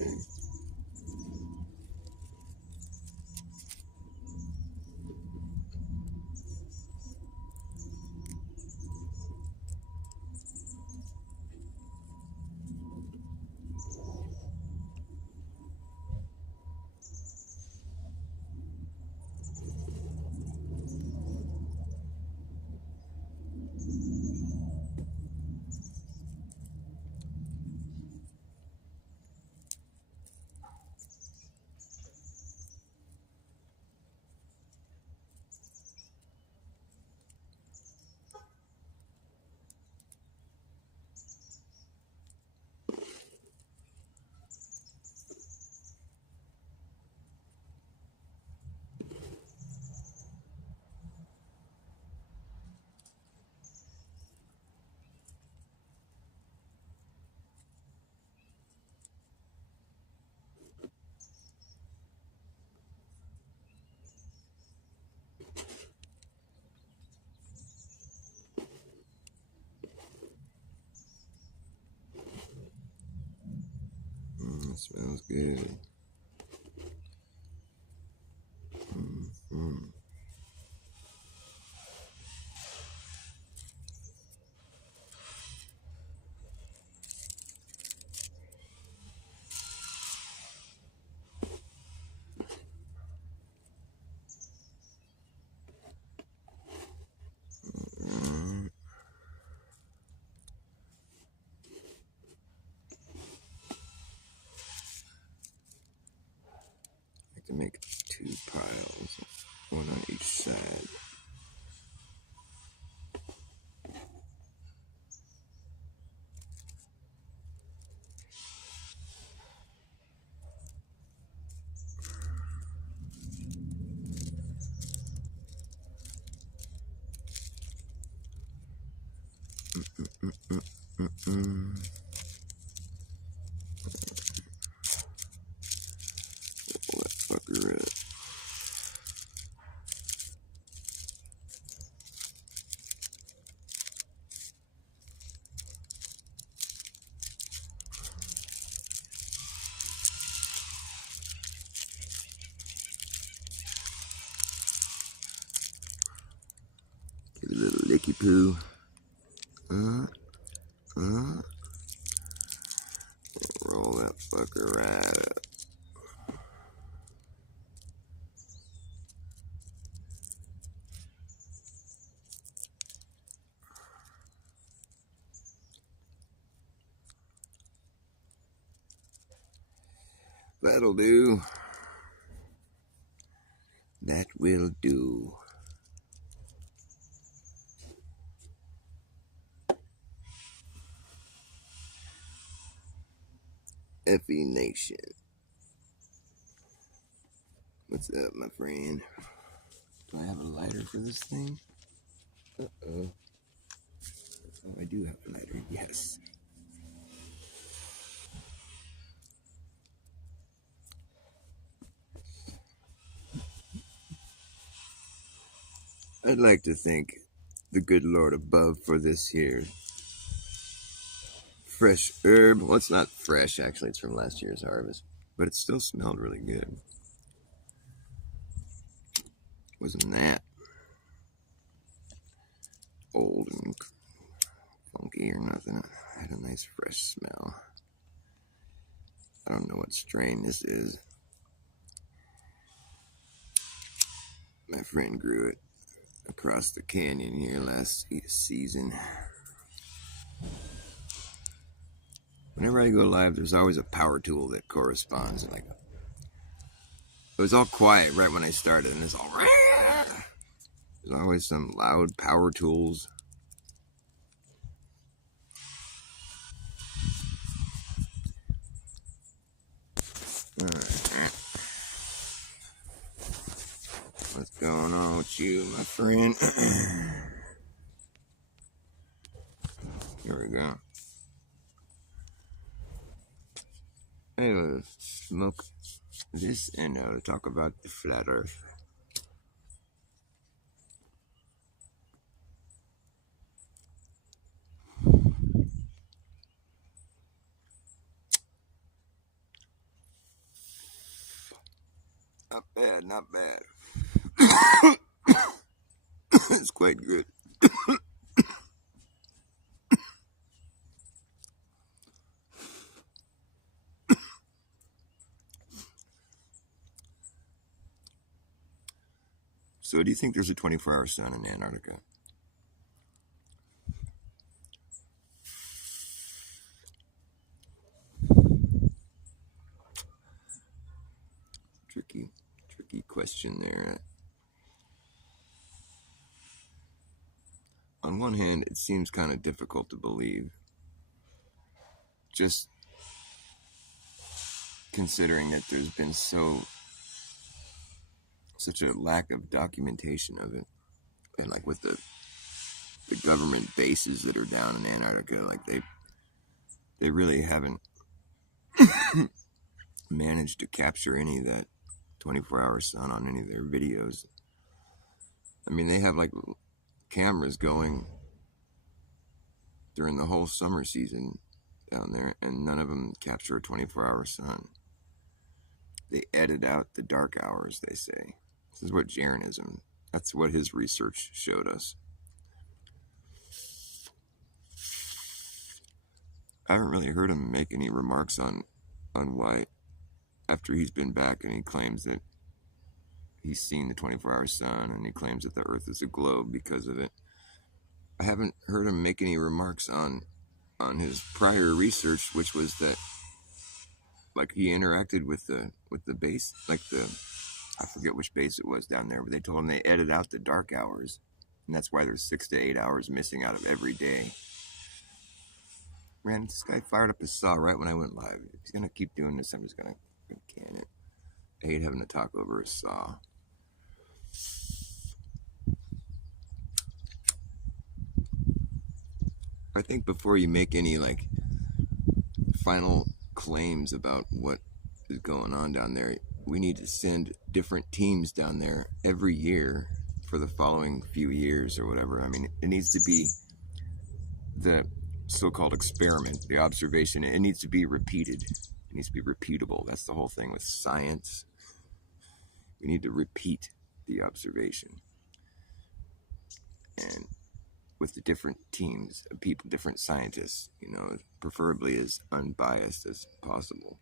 It smells good. I can make 2 piles, one on each side. Pull that fucker up. Give it a little licky poo. Roll that fucker right up. That'll do. That will do. Effie Nation. What's up, my friend? Do I have a lighter for this thing? Uh-oh. Oh, I do have a lighter, yes. I'd like to thank the good Lord above for this here fresh herb. Well, it's not fresh, actually. It's from last year's harvest. But it still smelled really good. Wasn't that old and funky or nothing. It had a nice fresh smell. I don't know what strain this is. My friend grew it across the canyon here last season. Whenever I go live, there's always a power tool that corresponds. And like, it was all quiet right when I started, and it's all. There's always some loud power tools. What's going on with you, my friend? Here we go. Anyway, smoke this and talk about the flat earth. Not bad, not bad. It's quite good. So, do you think there's a 24-hour sun in Antarctica? Tricky question there. On one hand, it seems kind of difficult to believe, just considering that there's been such a lack of documentation of it, and like with the government bases that are down in Antarctica, like they really haven't managed to capture any of that 24-hour sun on any of their videos. I mean, they have like cameras going during the whole summer season down there, and none of them capture a 24-hour sun. They edit out the dark hours, they say. This is what Jeranism, that's what his research showed us. I haven't really heard him make any remarks on why, after he's been back and he claims that he's seen the 24-hour sun and he claims that the Earth is a globe because of it. I haven't heard him make any remarks on his prior research, which was that, like, he interacted with the base, like I forget which base it was down there, but they told him they edit out the dark hours, and that's why there's 6 to 8 hours missing out of every day. Man, this guy fired up his saw right when I went live. If he's gonna keep doing this, I'm just gonna can it. I hate having to talk over his saw. I think before you make any like final claims about what is going on down there, we need to send different teams down there every year for the following few years or whatever. I mean, it needs to be the so-called experiment, the observation. It needs to be repeated. It needs to be repeatable. That's the whole thing with science. We need to repeat the observation. And with the different teams of people, different scientists, preferably as unbiased as possible.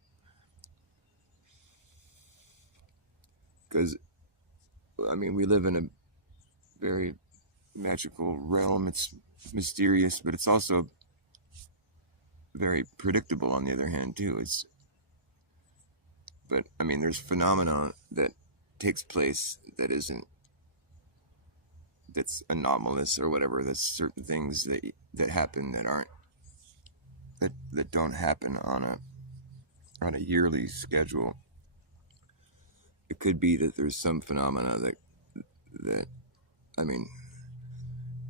Because, I mean, we live in a very magical realm. It's mysterious, but it's also very predictable on the other hand, too. But, I mean, there's phenomena that takes place that's anomalous or whatever. There's certain things that happen that don't happen on a yearly schedule. It could be that there's some phenomena that I mean,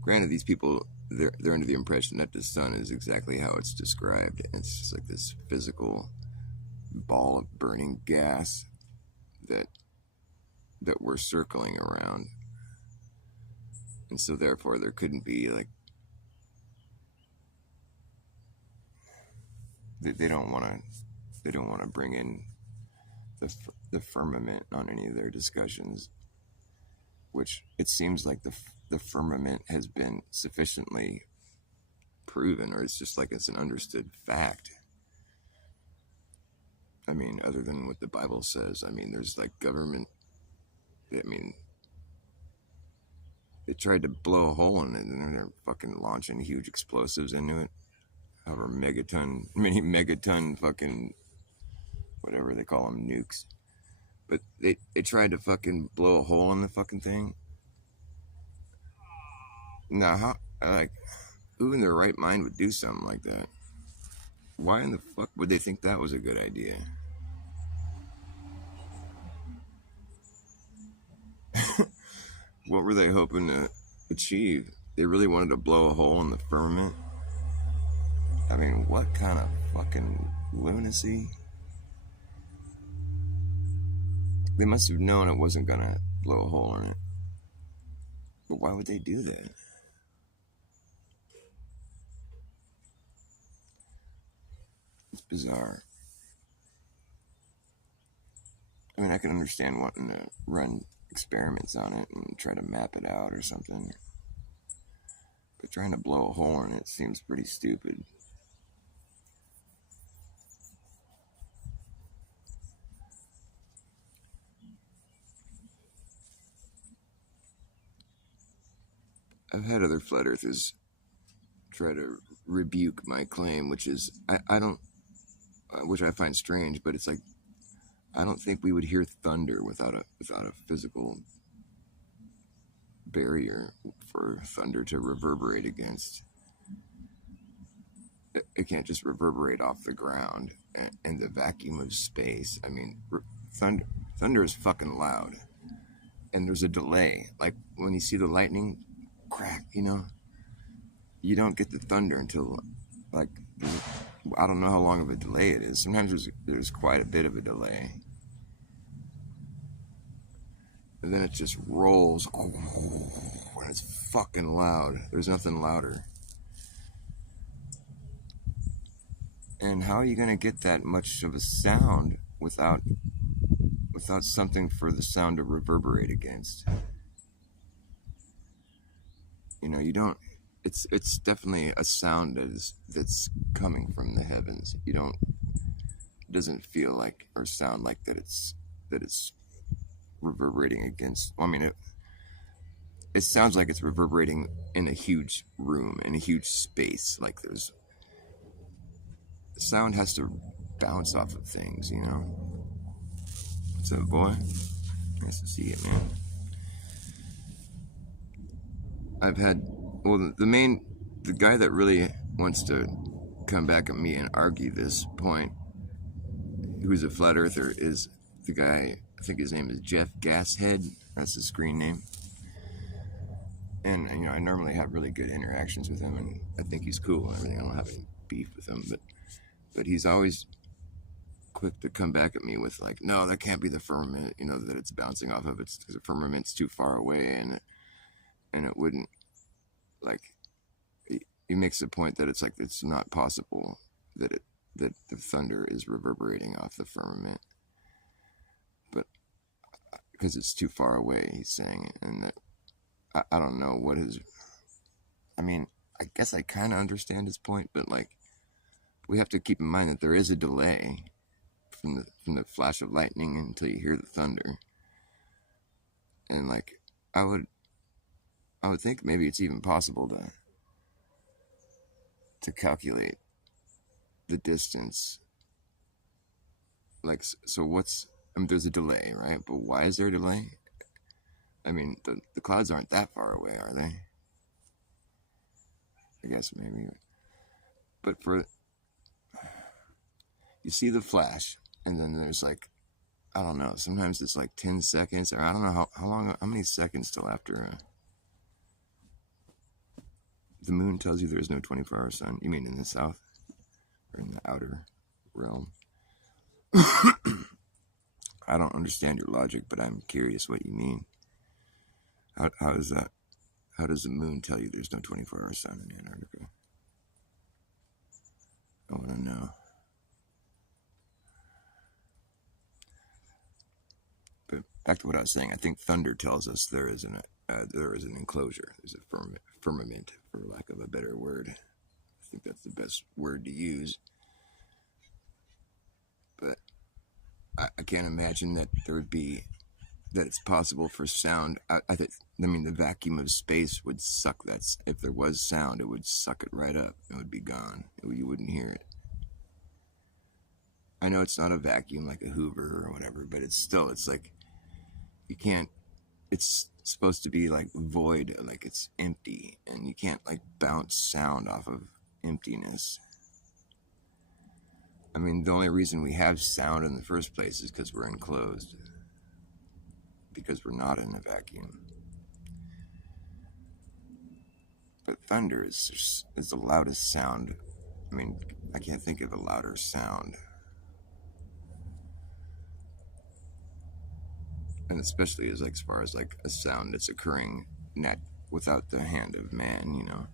granted, these people they're under the impression that the sun is exactly how it's described. It's just like this physical ball of burning gas that we're circling around, and so therefore there couldn't be like they don't want to bring in the firmament on any of their discussions, which it seems like the firmament has been sufficiently proven, or it's just like it's an understood fact. I mean, other than what the Bible says, I mean, there's like government, I mean, they tried to blow a hole in it and they're fucking launching huge explosives into it. However many megaton fucking, whatever they call them, nukes. But they tried to fucking blow a hole in the fucking thing. Now, who in their right mind would do something like that? Why in the fuck would they think that was a good idea? What were they hoping to achieve? They really wanted to blow a hole in the firmament? I mean, what kind of fucking lunacy? They must have known it wasn't gonna blow a hole in it. But why would they do that? It's bizarre. I mean, I can understand wanting to run experiments on it and try to map it out or something. But trying to blow a hole in it seems pretty stupid. I've had other flat earthers try to rebuke my claim, which is I don't, which I find strange, but it's like I don't think we would hear thunder without a physical barrier for thunder to reverberate against. It can't just reverberate off the ground and the vacuum of space. I mean, thunder is fucking loud, and there's a delay. Like when you see the lightning crack, you don't get the thunder until like I don't know how long of a delay it is. Sometimes there's quite a bit of a delay, and then it just rolls when it's fucking loud. There's nothing louder. And how are you gonna get that much of a sound without something for the sound to reverberate against? You don't. It's definitely a sound that's coming from the heavens. You don't. It doesn't feel like or sound like that. It's reverberating against. Well, I mean, it sounds like it's reverberating in a huge room, in a huge space. Like sound has to bounce off of things. What's up, boy? Nice to see you, man. I've had, well, the guy that really wants to come back at me and argue this point, who's a flat earther, is the guy, I think his name is Jeff Gashead. That's his screen name. And I normally have really good interactions with him, and I think he's cool and everything. I don't have any beef with him, but he's always quick to come back at me with like, no, that can't be the firmament, that it's bouncing off of. It's the firmament's too far away, and it wouldn't, like, he makes the point that it's like it's not possible that the thunder is reverberating off the firmament, but because it's too far away, he's saying, and that I don't know what his. I mean, I guess I kind of understand his point, but like, we have to keep in mind that there is a delay from the flash of lightning until you hear the thunder, and like, I would think maybe it's even possible to calculate the distance. Like, so what's, I mean, there's a delay, right? But why is there a delay? I mean, the clouds aren't that far away, are they? I guess maybe. But you see the flash, and then there's like, I don't know, sometimes it's like 10 seconds, or I don't know how many seconds till after the moon tells you there's no 24-hour sun. You mean in the south? Or in the outer realm? I don't understand your logic, but I'm curious what you mean. How is that? How does the moon tell you there's no 24-hour sun in Antarctica? I want to know. But back to what I was saying, I think thunder tells us there is an enclosure. There's a firmament, for lack of a better word. I think that's the best word to use. But I can't imagine that that it's possible for sound. I mean, the vacuum of space would suck that. If there was sound, it would suck it right up. It would be gone. You wouldn't hear it. I know it's not a vacuum like a Hoover or whatever, but it's like, you can't, it's supposed to be like void, like it's empty, and you can't like bounce sound off of emptiness. I mean, the only reason we have sound in the first place is because we're enclosed, because we're not in a vacuum. But thunder is the loudest sound. I mean, I can't think of a louder sound. And especially as far as like a sound that's occurring without the hand of man,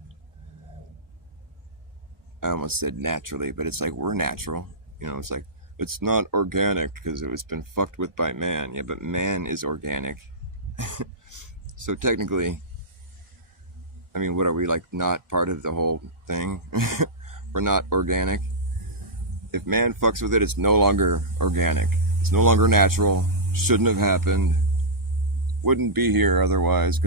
I almost said naturally, but it's like we're natural. It's like it's not organic because it was been fucked with by man. Yeah, but man is organic. So technically, I mean, what are we, like, not part of the whole thing? We're not organic. If man fucks with it, it's no longer organic. It's no longer natural. Shouldn't have happened. Wouldn't be here otherwise.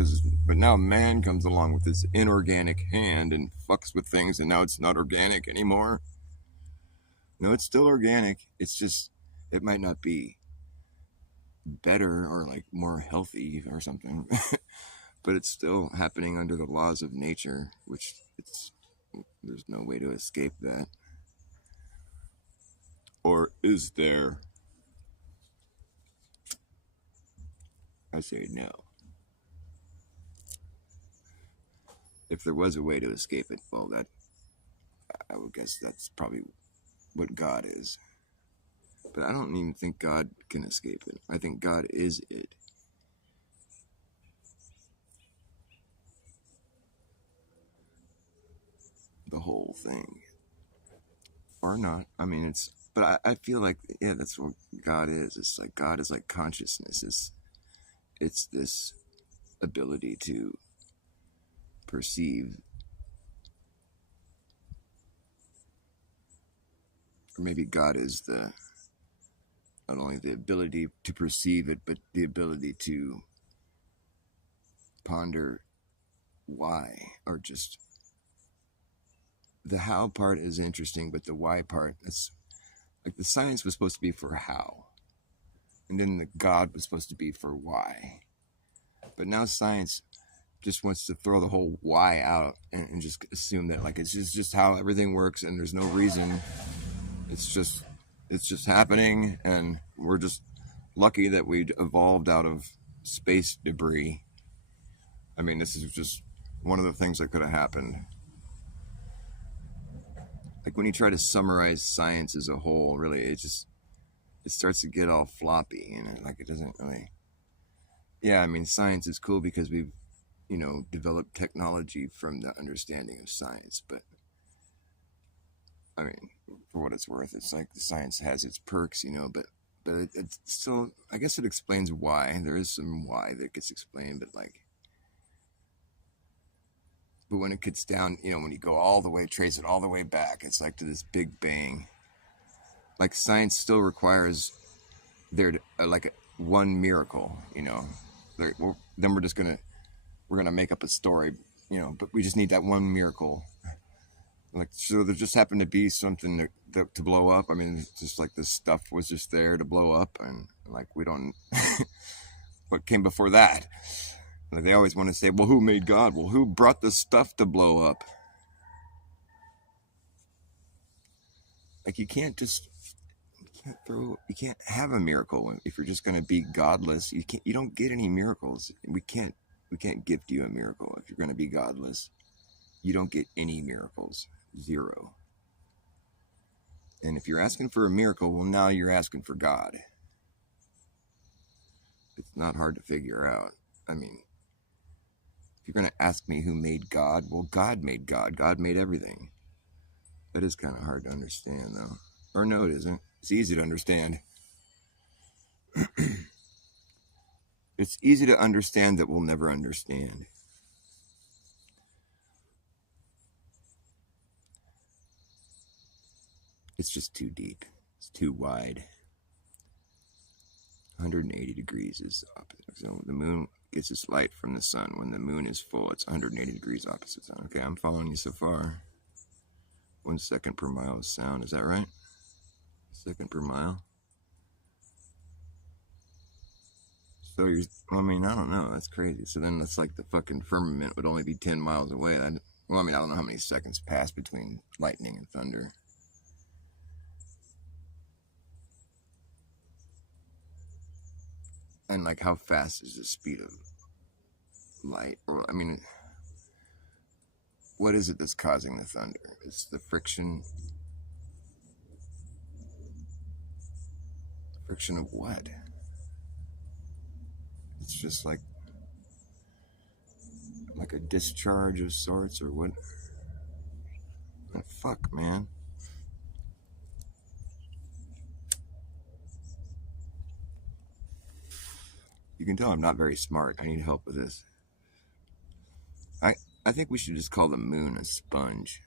But now man comes along with this inorganic hand and fucks with things, and now it's not organic anymore. No, it's still organic. It's just, it might not be better or like more healthy or something, but it's still happening under the laws of nature, which there's no way to escape that. Or is there? I say no. If there was a way to escape it, well, that, I would guess that's probably what God is. But I don't even think God can escape it. I think God is it. The whole thing. Or not. I mean, but I feel like, yeah, that's what God is. It's like God is like consciousness. It's this ability to perceive, or maybe God is not only the ability to perceive it, but the ability to ponder why, or just the how part is interesting, but the why part, that's like the science was supposed to be for how, and then the God was supposed to be for why. But now science just wants to throw the whole why out and just assume that like it's just how everything works and there's no reason. It's just happening, and we're just lucky that we evolved out of space debris. I mean, this is just one of the things that could have happened. Like when you try to summarize science as a whole, really, it starts to get all floppy, and like it doesn't really. Yeah, I mean, science is cool because we've, developed technology from the understanding of science, but I mean, for what it's worth, it's like the science has its perks, but it's still, I guess it explains why. There is some why that gets explained, but when it gets down, when you go all the way, trace it all the way back, it's like to this big bang. Like science still requires one miracle, then we're gonna make up a story, but we just need that one miracle. Like, so there just happened to be something to blow up. I mean, just like this stuff was just there to blow up, and like we don't. What came before that? Like, they always want to say, "Well, who made God?" Well, who brought the stuff to blow up? Like, you can't have a miracle if you're just going to be godless. You don't get any miracles. We can't gift you a miracle if you're going to be godless. You don't get any miracles. Zero. And if you're asking for a miracle, well, now you're asking for God. It's not hard to figure out. I mean, if you're going to ask me who made God, well, God made God. God made everything. That is kind of hard to understand, though. Or no, it isn't. It's easy to understand. It's easy to understand that we'll never understand. It's just too deep. It's too wide. 180 degrees is opposite. So the moon gets its light from the sun. When the moon is full, it's 180 degrees opposite sun. Okay, I'm following you so far. 1 second per mile of sound. Is that right? Second per mile. So I mean, I don't know. That's crazy. So then that's like the fucking firmament would only be 10 miles away. I mean, I don't know how many seconds pass between lightning and thunder. And like, how fast is the speed of light? Or, I mean, what is it that's causing the thunder? It's the friction. Friction of what? It's just like a discharge of sorts, or what? Oh, fuck, man. You can tell I'm not very smart. I need help with this. I think we should just call the moon a sponge.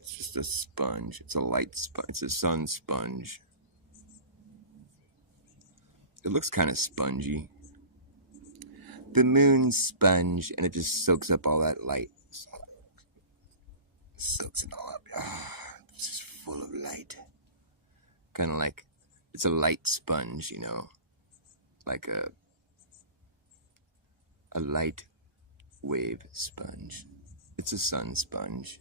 It's just a sponge. It's a light sponge. It's a sun sponge. It looks kind of spongy. The moon sponge, and it just soaks up all that light. Soaks it all up. It's just full of light. Kind of like, it's a light sponge, you know, like a light wave sponge. It's a sun sponge.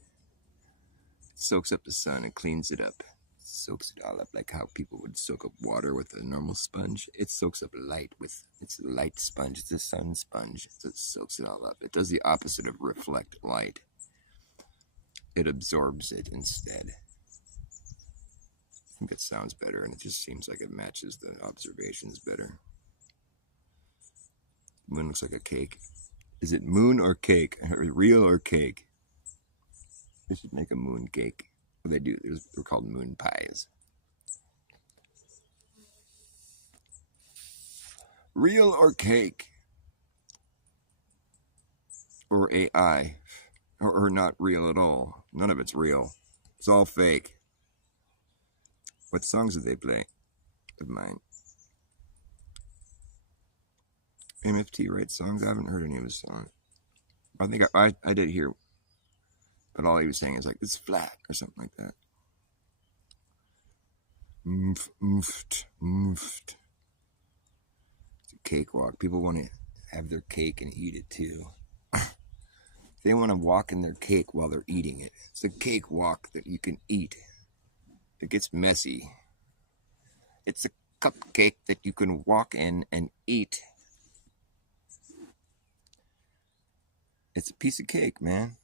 It soaks up the sun and cleans it up. Soaks it all up like how people would soak up water with a normal sponge. It soaks up light with, it's a light sponge. It's a sun sponge. So it soaks it all up. It does the opposite of reflect light. It absorbs it instead. I think it sounds better, and it just seems like it matches the observations better. Moon looks like a cake. Is it moon or cake? Real or cake? They should make a moon cake. Well, they do. They're called moon pies. Real or cake? Or AI? Or not real at all? None of it's real. It's all fake. What songs did they play of mine? MFT writes songs? I haven't heard any of his songs. I think I did hear, but all he was saying is like, it's flat or something like that. It's a cakewalk. People want to have their cake and eat it too. They want to walk in their cake while they're eating it. It's a cakewalk that you can eat. It gets messy. It's a cupcake that you can walk in and eat. It's a piece of cake, man.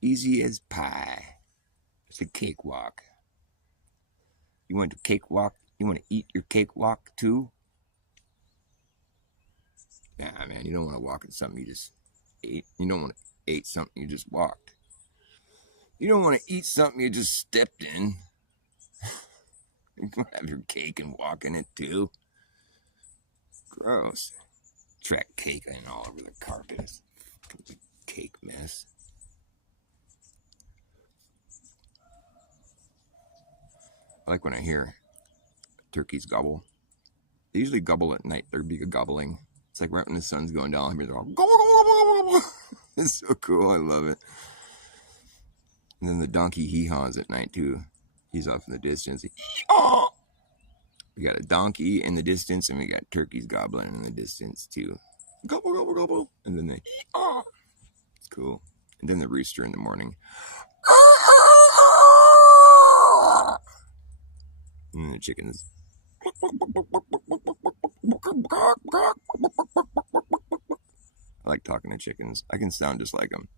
Easy as pie. It's a cakewalk. You want to cakewalk? You want to eat your cakewalk too? Yeah, man, you don't want to walk in something you just ate. You don't want to eat something you just walked. You don't want to eat something you just stepped in. You want to have your cake and walk in it too. Gross. Track cake in all over the carpet. It's a cake mess. I like when I hear turkeys gobble. They usually gobble at night. They're big gobbling. It's like right when the sun's going down. They're all gobble, gobble, gobble, gobble. It's so cool. I love it. And then the donkey hee-haws at night too. He's off in the distance. Oh! We got a donkey in the distance, and we got turkeys gobbling in the distance too. Gobble, gobble, gobble. And then they, oh! It's cool. And then the rooster in the morning. And the chickens. I like talking to chickens. I can sound just like them.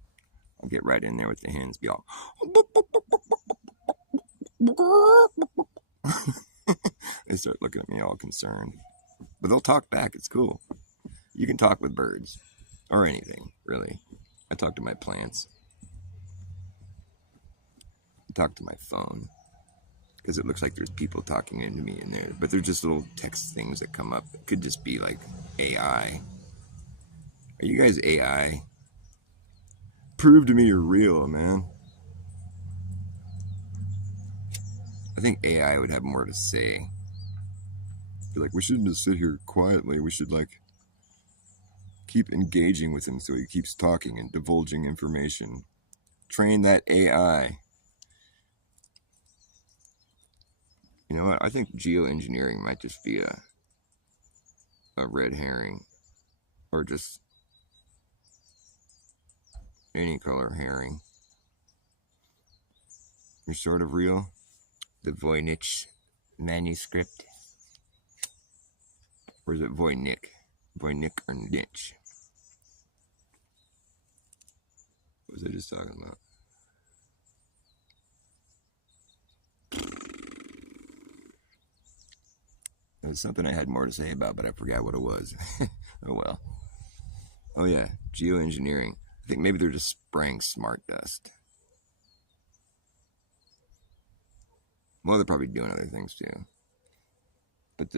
I'll get right in there with the hens. Be all. They start looking at me all concerned. But they'll talk back. It's cool. You can talk with birds. Or anything, really. I talk to my plants. I talk to my phone. Because it looks like there's people talking into me in there. But they're just little text things that come up. It could just be like AI. Are you guys AI? Prove to me you're real, man. I think AI would have more to say. Be like, we shouldn't just sit here quietly. We should, like, keep engaging with him so he keeps talking and divulging information. Train that AI. You know what? I think geoengineering might just be a red herring. Or just any color herring. You're sort of real. The Voynich manuscript. Or is it Voynich? Voynich or Nitch? What was I just talking about? It was something I had more to say about, but I forgot what it was. Oh well. Oh yeah, geoengineering. I think maybe they're just spraying smart dust. Well, they're probably doing other things too. But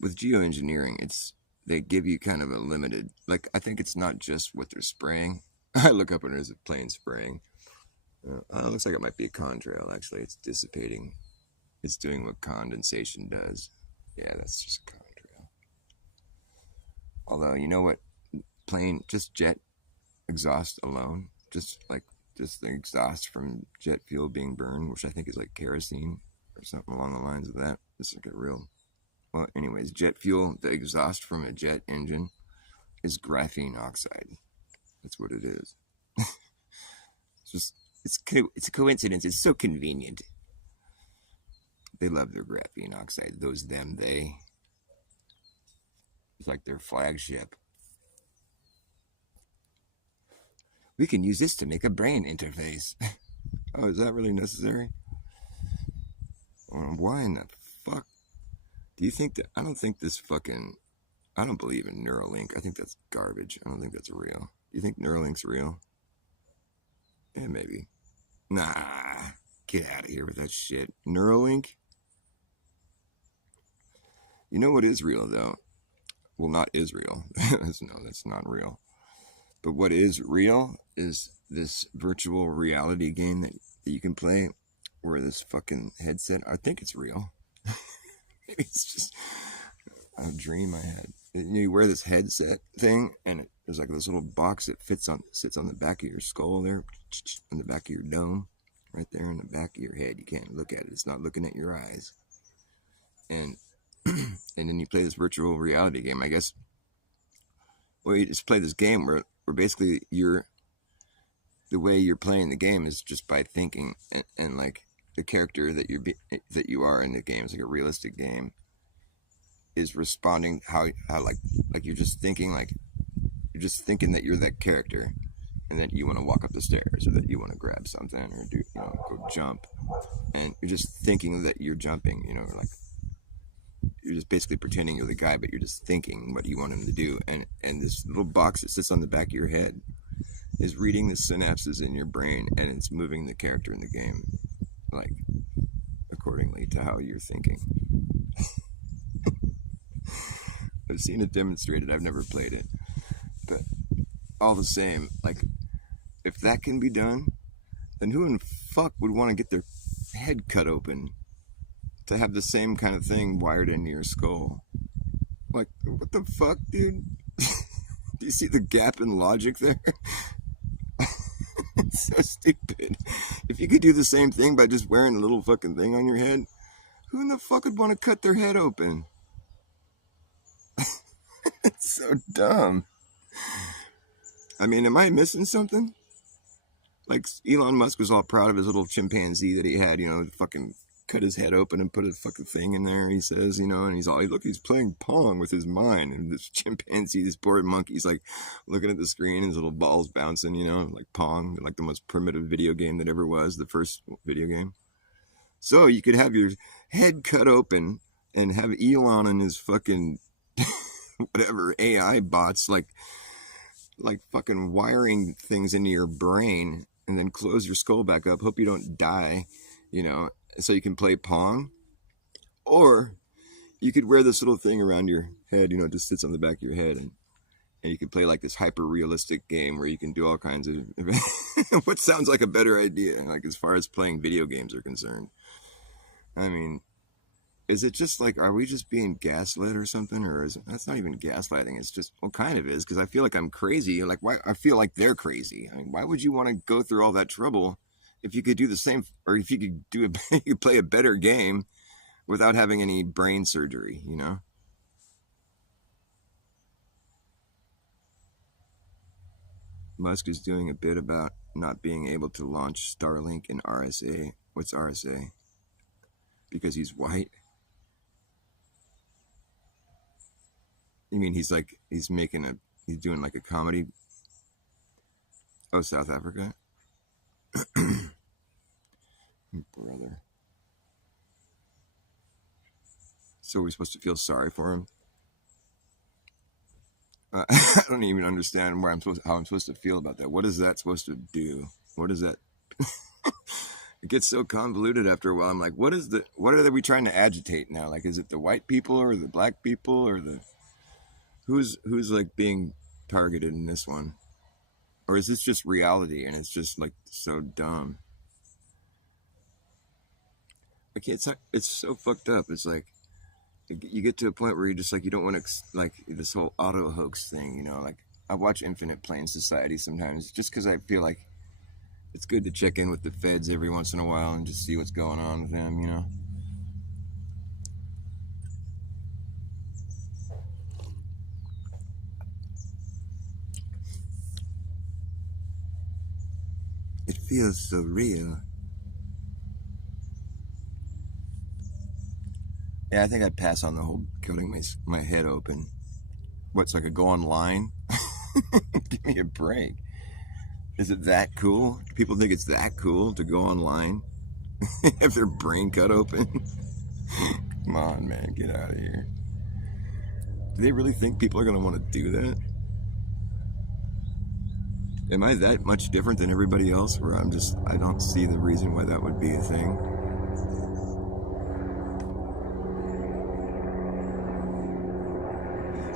with geoengineering, they give you kind of a limited, like, I think it's not just what they're spraying. I look up and there's a plane spraying. It looks like it might be a contrail, actually. It's dissipating. It's doing what condensation does. Yeah, that's just a contrail. Although, you know what? Just jet exhaust alone, just the exhaust from jet fuel being burned, which I think is like kerosene or something along the lines of that. It's like a real. Well, anyways, jet fuel, the exhaust from a jet engine is graphene oxide. That's what it is. It's a coincidence. It's so convenient. They love their graphene oxide. Those, them, they. It's like their flagship. We can use this to make a brain interface. Oh, is that really necessary? Why in the fuck? Do you think that? I don't think this fucking. I don't believe in Neuralink. I think that's garbage. I don't think that's real. Do you think Neuralink's real? Yeah, maybe. Nah. Get out of here with that shit. Neuralink? You know what is real, though? Well, not Israel. No, that's not real. But what is real is this virtual reality game that you can play where this fucking headset, I think it's real. Maybe it's just a dream I had. You wear this headset thing, and there's like this little box that sits on the back of your skull there, in the back of your dome, right there in the back of your head. You can't look at it. It's not looking at your eyes. And and then you play this virtual reality game, I guess. Well, you just play this game where basically the way you're playing the game is just by thinking, and like the character that you are in the game is like a realistic game, is responding how like you're just thinking that you're that character, and that you want to walk up the stairs, or that you want to grab something, or go jump, and you're just thinking that you're jumping, like you're just basically pretending you're the guy, but you're just thinking what you want him to do, and this little box that sits on the back of your head is reading the synapses in your brain, and it's moving the character in the game, like, accordingly to how you're thinking. I've seen it demonstrated. I've never played it. But all the same, like, if that can be done, then who in the fuck would want to get their head cut open to have the same kind of thing wired into your skull? Like, what the fuck, dude? Do you see the gap in logic there? It's so stupid. If you could do the same thing by just wearing a little fucking thing on your head, who in the fuck would want to cut their head open? It's so dumb. I mean, am I missing something? Like, Elon Musk was all proud of his little chimpanzee that he had, fucking cut his head open and put a fucking thing in there, he says, and he's all, look, he's playing Pong with his mind. And this chimpanzee, this poor monkey's like looking at the screen and his little balls bouncing, like Pong, like the most primitive video game that ever was, the first video game. So you could have your head cut open and have Elon and his fucking whatever AI bots like fucking wiring things into your brain, and then close your skull back up, hope you don't die, so you can play Pong. Or you could wear this little thing around your head, it just sits on the back of your head, and you can play like this hyper realistic game where you can do all kinds of what sounds like a better idea, like as far as playing video games are concerned. I mean, is it just like, are we just being gaslit or something? Or is it, that's not even gaslighting. It's just, well, kind of is, because I feel like I'm crazy. Like, why? I feel like they're crazy. I mean, why would you want to go through all that trouble if you could do the same, or if you could you could play a better game without having any brain surgery, Musk is doing a bit about not being able to launch Starlink in RSA. What's RSA? Because he's white? You mean he's doing like a comedy? Oh, South Africa? Brother. So we're supposed to feel sorry for him? I don't even understand how I'm supposed to feel about that. What is that supposed to do? What is that? It gets so convoluted after a while. I'm like, what are we trying to agitate now? Like, is it the white people or the black people or the who's like being targeted in this one? Or is this just reality and it's just like so dumb? Like it's so fucked up. It's like you get to a point where you're just like you don't want to like this whole auto hoax thing, you know. Like I watch Infinite Plane Society sometimes just because I feel like it's good to check in with the feds every once in a while and just see what's going on with them, you know. It feels so real. Yeah, I think I'd pass on the whole cutting my head open. What's like a go online? Give me a break. Is it that cool? Do people think it's that cool to go online? Have their brain cut open? Come on, man, get out of here. Do they really think people are going to want to do that? Am I that much different than everybody else where I don't see the reason why that would be a thing?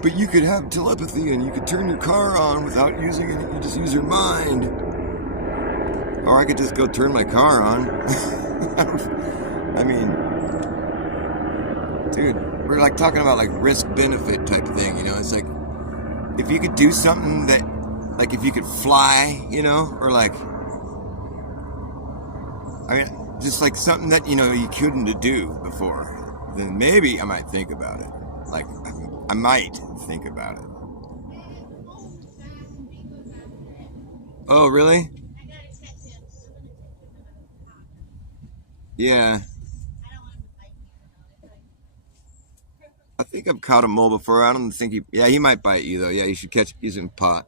But you could have telepathy and you could turn your car on without using it. You just use your mind. Or I could just go turn my car on. I mean, dude, we're like talking about like risk benefit type of thing, you know? It's like if you could do something that, like if you could fly, you know, or like, I mean, just like something that, you know, you couldn't do before, then maybe I might think about it. Like, I might think about it. Oh, really? Yeah. I think I've caught a mole before. I don't think he might bite you though. Yeah, you should catch using pot.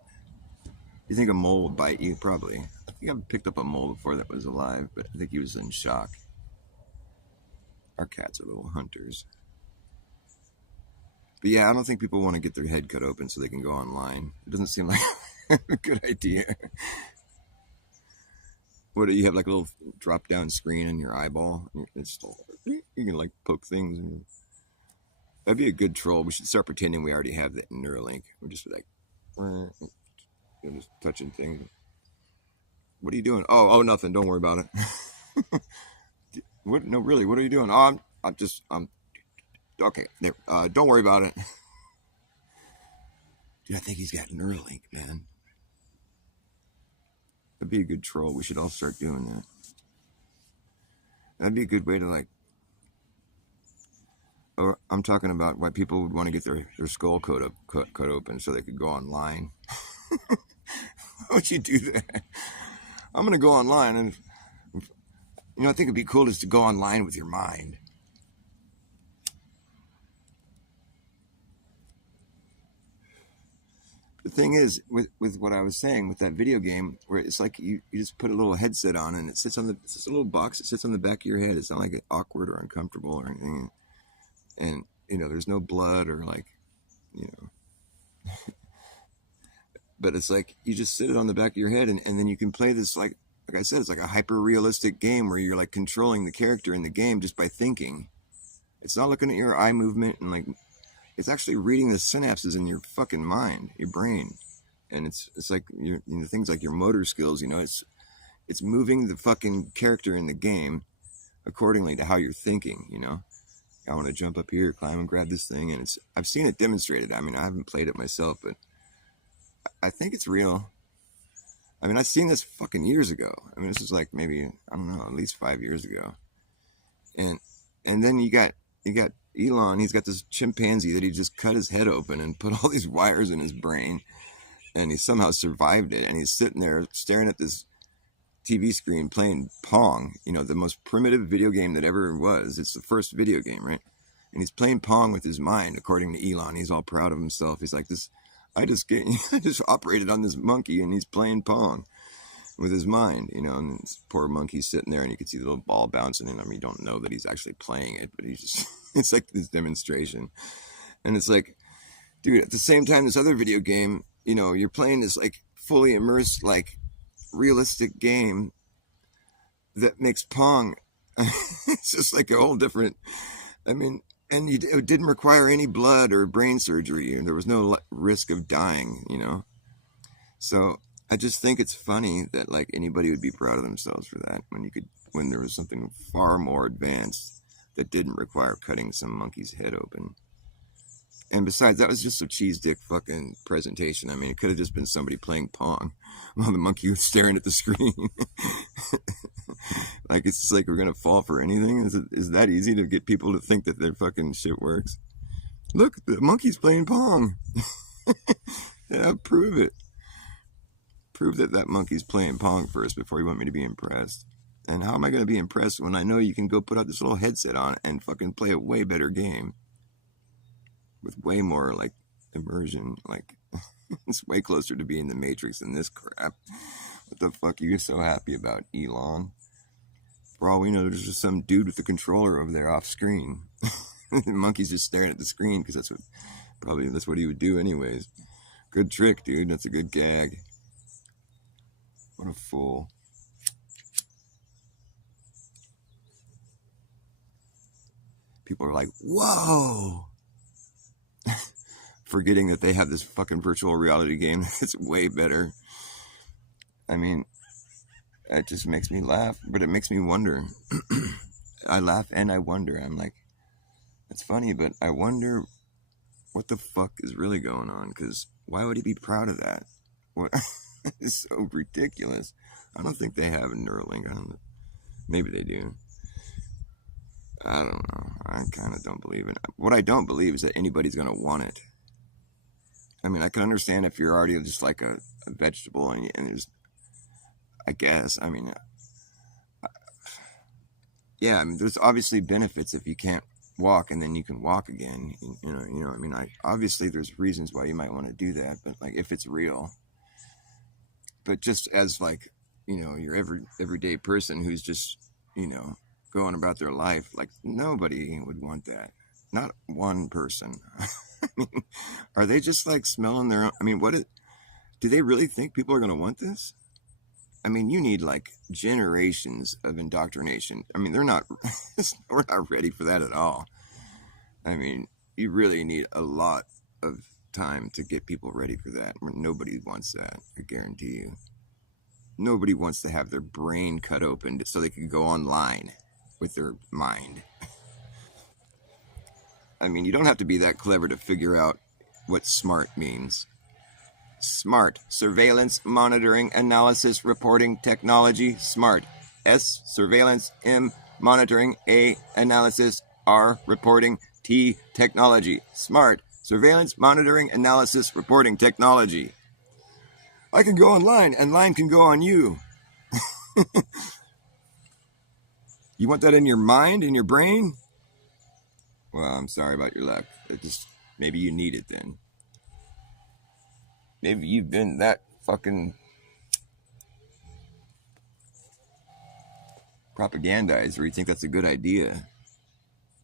You think a mole would bite you? Probably. I think I've picked up a mole before that was alive, but I think he was in shock. Our cats are little hunters. But yeah, I don't think people want to get their head cut open so they can go online. It doesn't seem like a good idea. What do you have like a little drop down screen in your eyeball? It's you can like poke things. That'd be a good troll. We should start pretending we already have that in Neuralink. We're just like just touching things. What are you doing? Oh, nothing. Don't worry about it. What? No, really. What are you doing? Oh, I'm okay. There. Don't worry about it. Dude, I think he's got Neuralink, man. That'd be a good troll. We should all start doing that. That'd be a good way to like. Or I'm talking about why people would want to get their skull cut open so they could go online. Why would you do that? I'm gonna go online and I think it'd be cool just to go online with your mind. The thing is, with what I was saying with that video game, where it's like you just put a little headset on and it's just a little box. It sits on the back of your head. It's not like awkward or uncomfortable or anything. And there's no blood or like, but it's like you just sit it on the back of your head and then you can play this like I said, it's like a hyper realistic game where you're like controlling the character in the game just by thinking. It's not looking at your eye movement and like it's actually reading the synapses in your fucking mind, your brain. And it's like things like your motor skills, it's moving the fucking character in the game accordingly to how you're thinking, I want to jump up here, climb and grab this thing. And I've seen it demonstrated. I mean, I haven't played it myself, but I think it's real. I mean, I've seen this fucking years ago. I mean, this is like maybe, I don't know, at least 5 years ago. And then you got Elon. He's got this chimpanzee that he just cut his head open and put all these wires in his brain. And he somehow survived it. And he's sitting there staring at this TV screen playing Pong, the most primitive video game that ever was. It's the first video game, right? And he's playing Pong with his mind, according to Elon. He's all proud of himself. He's like, I just operated on this monkey and he's playing Pong with his mind, and this poor monkey's sitting there and you can see the little ball bouncing in him. You don't know that he's actually playing it, but he's just, it's like this demonstration. And it's like, dude, at the same time, this other video game, you're playing this like fully immersed, like realistic game that makes Pong. It's just like a whole different. I mean, and it didn't require any blood or brain surgery, and there was no risk of dying. So I just think it's funny that like anybody would be proud of themselves for that when there was something far more advanced that didn't require cutting some monkey's head open. And besides, that was just a cheese dick fucking presentation. I mean, it could have just been somebody playing Pong while the monkey was staring at the screen. Like, it's just like we're gonna fall for anything. Is that easy to get people to think that their fucking shit works? Look, the monkey's playing Pong. Yeah, prove it. Prove that monkey's playing Pong first before you want me to be impressed. And how am I going to be impressed when I know you can go put out this little headset on and fucking play a way better game with way more like immersion? Like, it's way closer to being the Matrix than this crap. What the fuck are you so happy about, Elon? For all we know, there's just some dude with the controller over there off screen. The monkey's just staring at the screen because that's what he would do anyways. Good trick, dude. That's a good gag. What a fool. People are like, whoa! Forgetting that they have this fucking virtual reality game that's way better. I mean, it just makes me laugh, but it makes me wonder. I laugh and I wonder. I'm like, it's funny, but I wonder what the fuck is really going on, because why would he be proud of that? What? It's so ridiculous. I don't think they have a Neuralink. Maybe they do. I don't know. I kind of don't believe it. What I don't believe is that anybody's going to want it. I mean, I can understand if you're already just like a vegetable and there's, I guess, I mean, yeah, I mean, there's obviously benefits if you can't walk and then you can walk again. I mean, obviously there's reasons why you might want to do that, but like if it's real. But just as like, your everyday person who's just, going about their life, like nobody would want that. Not one person. I mean, are they just like smelling their own? I mean, do they really think people are going to want this? I mean, you need like generations of indoctrination. I mean, we're not ready for that at all. I mean, you really need a lot of time to get people ready for that. Nobody wants that, I guarantee you. Nobody wants to have their brain cut open so they can go online with their mind. I mean, you don't have to be that clever to figure out what SMART means. SMART, Surveillance, Monitoring, Analysis, Reporting, Technology. SMART. S, Surveillance. M, Monitoring. A, Analysis. R, Reporting. T, Technology. SMART, Surveillance, Monitoring, Analysis, Reporting, Technology. I can go online, and line can go on you. You want that in your mind, in your brain? Well, I'm sorry about your luck. Maybe you need it then. Maybe you've been that fucking propagandized where you think that's a good idea.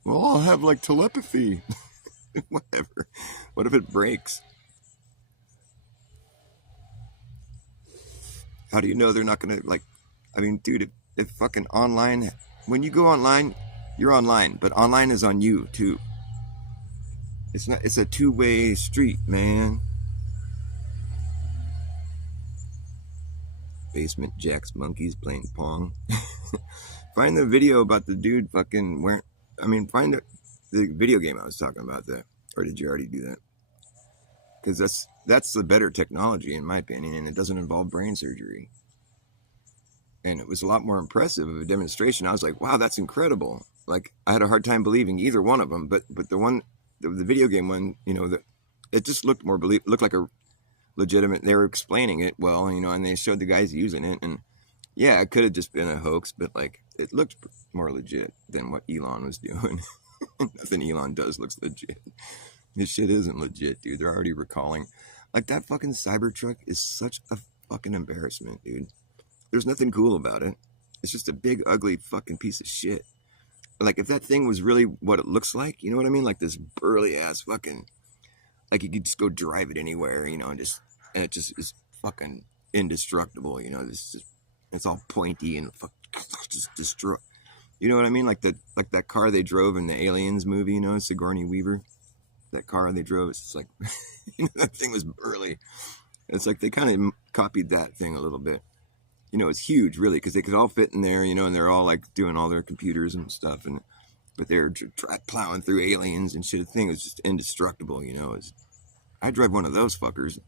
Well, I'll have like telepathy. Whatever. What if it breaks? How do you know they're not going to like, I mean, dude, if fucking online, when you go online, you're online, but online is on you too. It's a two-way street, man. Basement Jack's monkeys playing Pong. Find the video about the dude fucking wearing, find the video game I was talking about that. Or did you already do that? Because that's the better technology in my opinion, and it doesn't involve brain surgery. And it was a lot more impressive of a demonstration. I was like, wow, that's incredible. Like, I had a hard time believing either one of them, but the video game one, it just looked looked like a legitimate. They were explaining it well, and they showed the guys using it, and yeah, it could have just been a hoax, but like it looked more legit than what Elon was doing. Nothing Elon does looks legit. This shit isn't legit, dude. They're already recalling. Like, that fucking Cybertruck is such a fucking embarrassment, dude. There's nothing cool about it. It's just a big, ugly fucking piece of shit. Like, if that thing was really what it looks like, you know what I mean? Like this burly ass fucking, like you could just go drive it anywhere, and it just is fucking indestructible, This is It's all pointy and just destroy. You know what I mean? Like that car they drove in the Aliens movie. You know, Sigourney Weaver. That car they drove. It's just like that thing was burly. It's like they kind of copied that thing a little bit. You know, it's huge, really, because they could all fit in there. You know, and they're all like doing all their computers and stuff, but they're plowing through aliens and shit. The thing was just indestructible. You know, I drive one of those fuckers.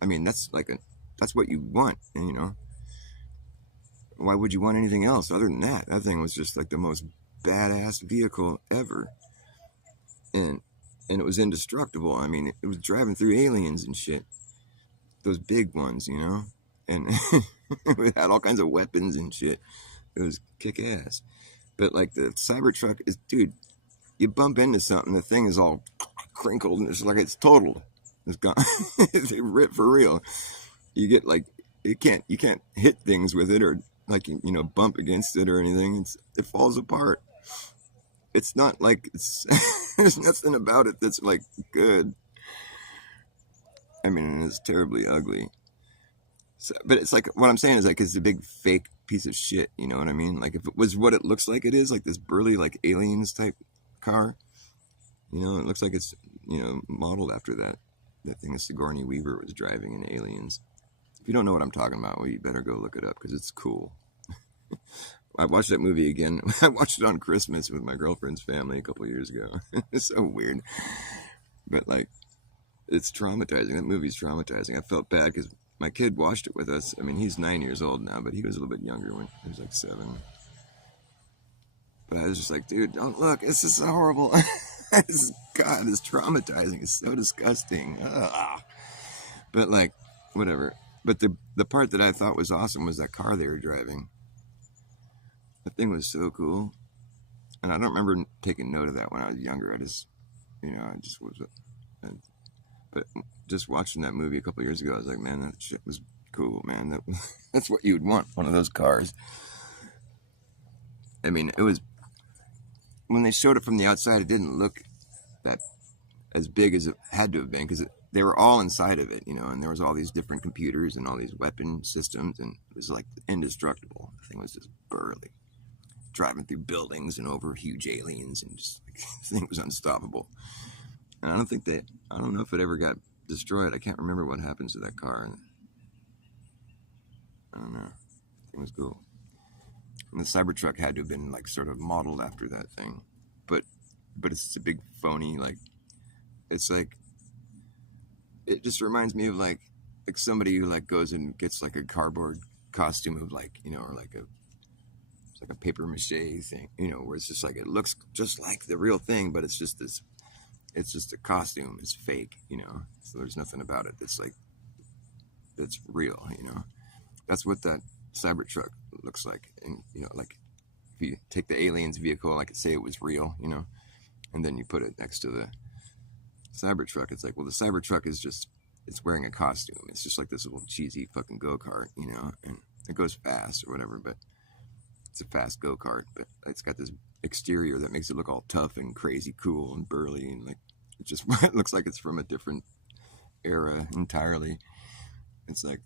I mean, that's what you want, and you know, why would you want anything else other than that? That thing was just like the most badass vehicle ever, and it was indestructible. I mean, it was driving through aliens and shit, those big ones, you know, and it had all kinds of weapons and shit. It was kick ass. But like the Cybertruck is, dude, you bump into something, the thing is all crinkled and it's like it's totaled. It's gone. It's ripped for real. You get like you can't hit things with it or like you know bump against it or anything. It falls apart. It's not like it's there's nothing about it that's like good. I mean, it's terribly ugly. So, but it's like what I'm saying is like it's a big fake piece of shit. You know what I mean? Like if it was what it looks like it is, like this burly like aliens type car. You know, it looks like it's you know modeled after that thing that Sigourney Weaver was driving in Aliens. If you don't know what I'm talking about, well, you better go look it up because it's cool. I watched that movie again. I watched it on Christmas with my girlfriend's family a couple years ago. It's so weird, but like it's traumatizing. That movie's traumatizing. I felt bad because my kid watched it with us. I mean, he's 9 years old now, but he was a little bit younger when he was like 7. But I was just like, dude, don't look. This is so horrible. God, it's traumatizing. It's so disgusting. Ugh. But like, whatever. But the part that I thought was awesome was that car they were driving. That thing was so cool. And I don't remember taking note of that when I was younger. I just was. But just watching that movie a couple years ago, I was like, man, that shit was cool, man. That's what you would want, one of those cars. I mean, it was, when they showed it from the outside, it didn't look that as big as it had to have been, because they were all inside of it, you know, and there was all these different computers and all these weapon systems, and it was like indestructible. The thing was just burly. Driving through buildings and over huge aliens, and just, like, the thing was unstoppable. And I don't know if it ever got destroyed. I can't remember what happens to that car. I don't know. It was cool. And the Cybertruck had to have been like sort of modeled after that thing. But it's just a big phony, like, it's like, it just reminds me of like somebody who like goes and gets like a cardboard costume of like, you know, or like it's like a paper mache thing, you know, where it's just like, it looks just like the real thing, but it's just a costume. It's fake, you know, so there's nothing about it that's like, that's real, you know. That's what that Cybertruck looks like. And, you know, like if you take the aliens vehicle, like say it was real, you know, and then you put it next to the Cybertruck, it's like, well, the Cybertruck is just, it's wearing a costume. It's just like this little cheesy fucking go-kart, you know, and it goes fast or whatever, but it's a fast go-kart, but it's got this exterior that makes it look all tough and crazy cool and burly, and like it just it looks like it's from a different era entirely. It's like,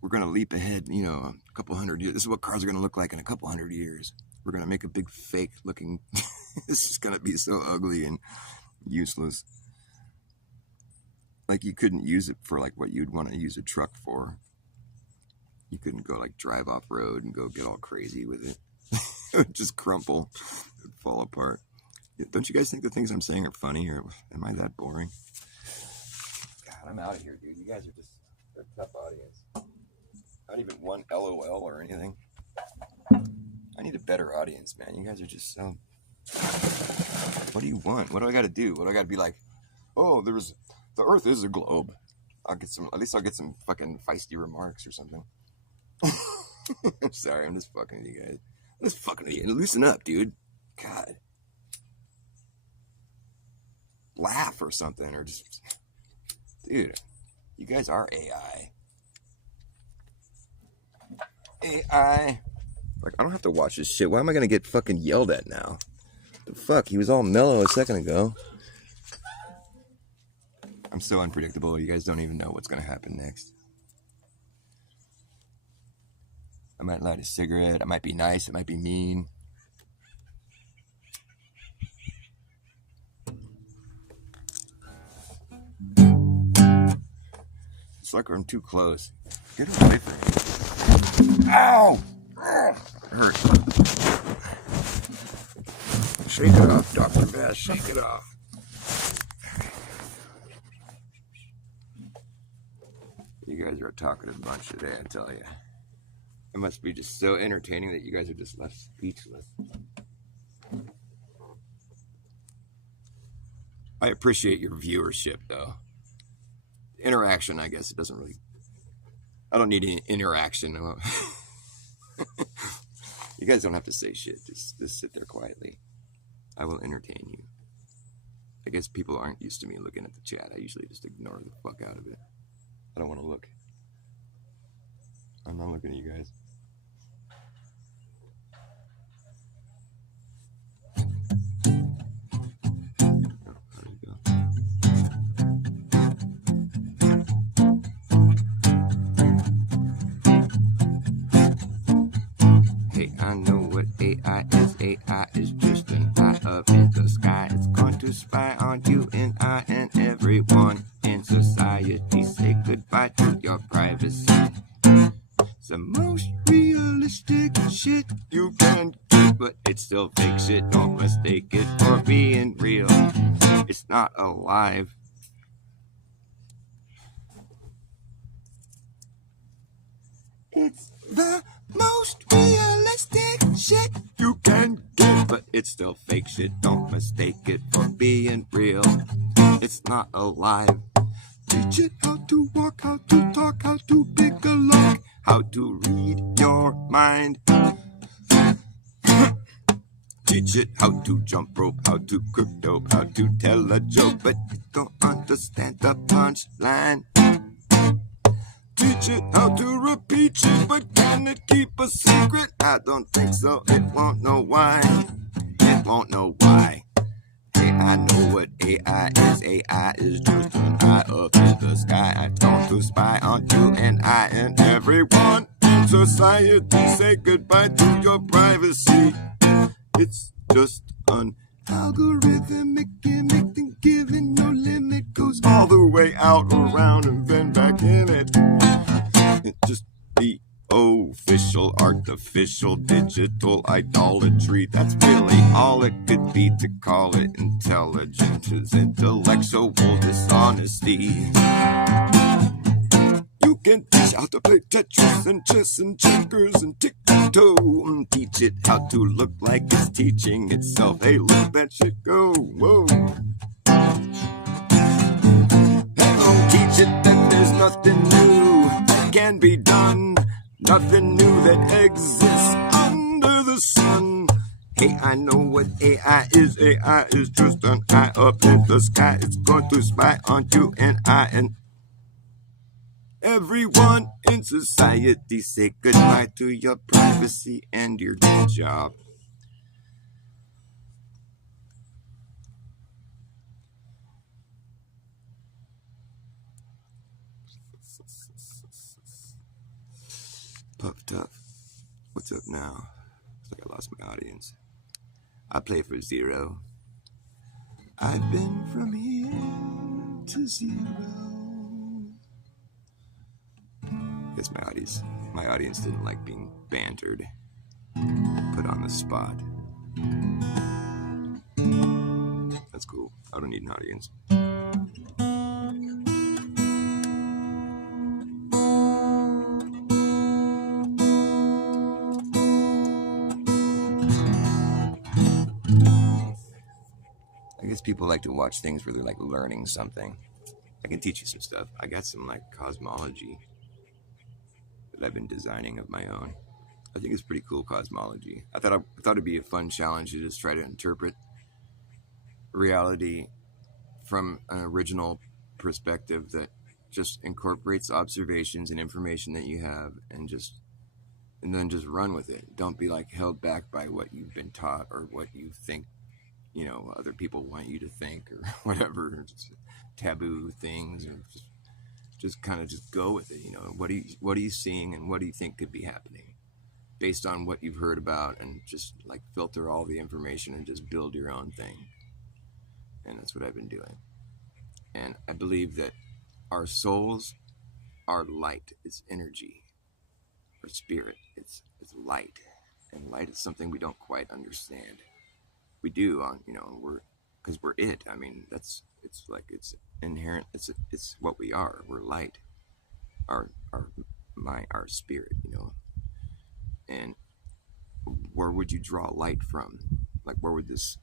we're going to leap ahead, you know, a couple hundred years. This is what cars are going to look like in a couple hundred years. We're going to make a big fake looking, this is going to be so ugly and useless. Like you couldn't use it for like what you'd want to use a truck for. You couldn't go like drive off road and go get all crazy with it. It would just crumple. It would fall apart. Don't you guys think the things I'm saying are funny, or am I that boring? God, I'm out of here, dude. You guys are just a tough audience. Not even one LOL or anything. I need a better audience, man. You guys are just so... What do you want? What do I got to do? What do I got to be like? Oh, the Earth is a globe. At least I'll get some fucking feisty remarks or something. I'm sorry, I'm just fucking with you guys. I'm just fucking with you. Loosen up, dude. God. Laugh or something, or just... Dude, you guys are AI. AI. Like, I don't have to watch this shit. Why am I gonna get fucking yelled at now? The fuck? He was all mellow a second ago. I'm so unpredictable. You guys don't even know what's gonna happen next. I might light a cigarette. I might be nice. I might be mean. It's like I'm too close. Get away from me. Ow! It hurt. Shake it off, Dr. Bass. Shake it off. You guys are a talkative bunch today, I tell you. It must be just so entertaining that you guys are just left speechless. I appreciate your viewership, though. Interaction, I guess, it doesn't really... I don't need any interaction. You guys don't have to say shit. Just sit there quietly. I will entertain you. I guess people aren't used to me looking at the chat. I usually just ignore the fuck out of it. I don't want to look. I'm not looking at you guys. I know what AI is. AI is just an eye up in the sky. It's going to spy on you and I and everyone in society. Say goodbye to your privacy. It's the most realistic shit you can get, but it's still fake shit. Don't mistake it for being real. It's not alive. It's the most realistic shit you can get, but it's still fake shit. Don't mistake it for being real. It's not alive. Teach it how to walk, how to talk, how to pick a lock, how to read your mind. Teach it how to jump rope, how to cook dope, how to tell a joke, but you don't understand the punchline. Teach it how to repeat it, but can it keep a secret? I don't think so. It won't know why. It won't know why. Hey, I know what AI is. AI is just an eye up in the sky. I told to spy on you and I and everyone in society. Say goodbye to your privacy. It's just an algorithmic gimmick, then given no limit, goes all the way out, around, and then back in it. It's just the official, artificial, digital idolatry. That's really all it could be. To call it intelligent is intellectual dishonesty. You can teach how to play Tetris and chess and checkers and tic-tac-toe. Teach it how to look like it's teaching itself. Hey, let that shit go. Whoa. Hello, teach it that there's nothing new that can be done. Nothing new that exists under the sun. Hey, I know what AI is. AI is just an eye up in the sky. It's going to spy on you and I and everyone in society. Say goodbye to your privacy and your job. Puff Tough. What's up now? Looks like I lost my audience. I play for zero. I've been from here to zero. Guess my audience didn't like being bantered, put on the spot. That's cool. I don't need an audience. I guess people like to watch things where they're like learning something. I can teach you some stuff. I got some like cosmology that I've been designing of my own. I think it's pretty cool cosmology. I thought it'd be a fun challenge to just try to interpret reality from an original perspective that just incorporates observations and information that you have and then just run with it. Don't be like held back by what you've been taught or what you think, other people want you to think or whatever, or just taboo things, or just kind of just go with it. What are you seeing and what do you think could be happening? based on what you've heard about, and just like filter all the information and just build your own thing. And that's what I've been doing. And I believe that our souls are light. It's energy. Our spirit, it's light. And light is something we don't quite understand. We do on, because we're it. I mean, it's like it's inherent. It's what we are. We're light. Our spirit, And where would you draw light from? Like, where would this